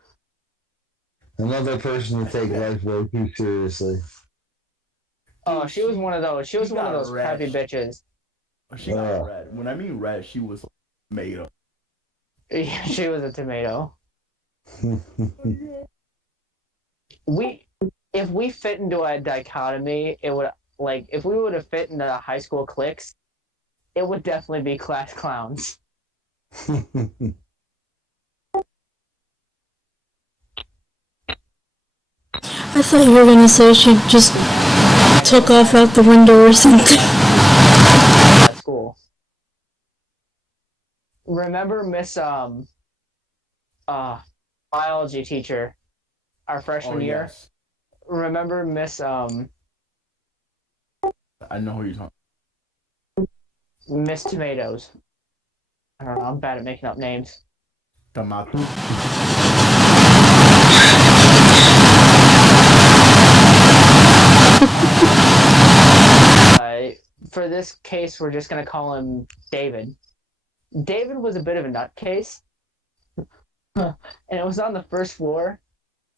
Another person to take life way too seriously. Oh, she was one of those. She was one of those crappy bitches. She got red. When I mean red, she was made up. Yeah, she was a tomato. If we fit into a dichotomy, it would if we would have fit into the high school cliques, it would definitely be class clowns. I thought you were gonna say she just took off out the window or something. At school. Remember Miss biology teacher, our freshman year? Yes. Remember Miss I know who you're talking. Miss Tomatoes. I don't know, I'm bad at making up names. Tomato. for this case, we're just gonna call him David. David was a bit of a nutcase, and it was on the first floor.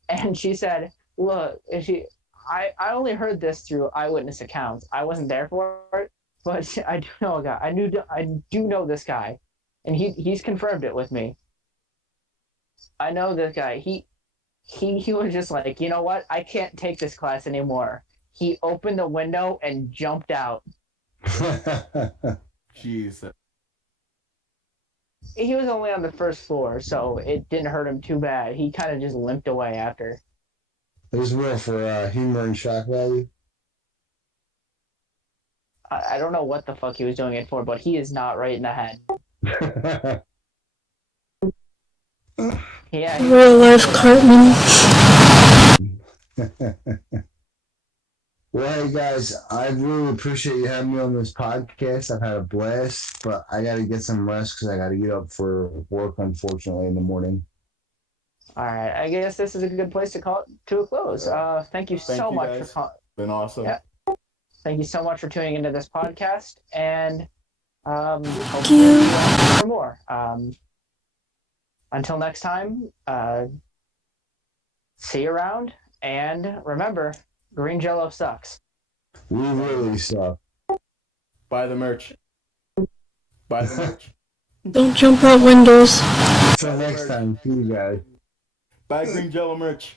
And she said, "Look, I only heard this through eyewitness accounts. I wasn't there for it, but I do know a guy. I do know this guy, and he's confirmed it with me. I know this guy. He was just like, you know what? I can't take this class anymore. He opened the window and jumped out. Jeez. He was only on the first floor, so it didn't hurt him too bad. He kind of just limped away after. It was more for humor and shock value. I don't know what the fuck he was doing it for, but he is not right in the head. Yeah. Real life Cartman. Well, hey guys, I really appreciate you having me on this podcast. I've had a blast, but I got to get some rest because I got to get up for work, unfortunately, in the morning. All right, I guess this is a good place to call it to a close. Thank you so much guys. for Been awesome. Yeah. Thank you so much for tuning into this podcast, and Thank you. for more. Until next time, see you around, and remember, green jello sucks. We really suck. Buy the merch. Buy the merch. Don't jump out windows. Until next time, see you guys. Buy green jello merch.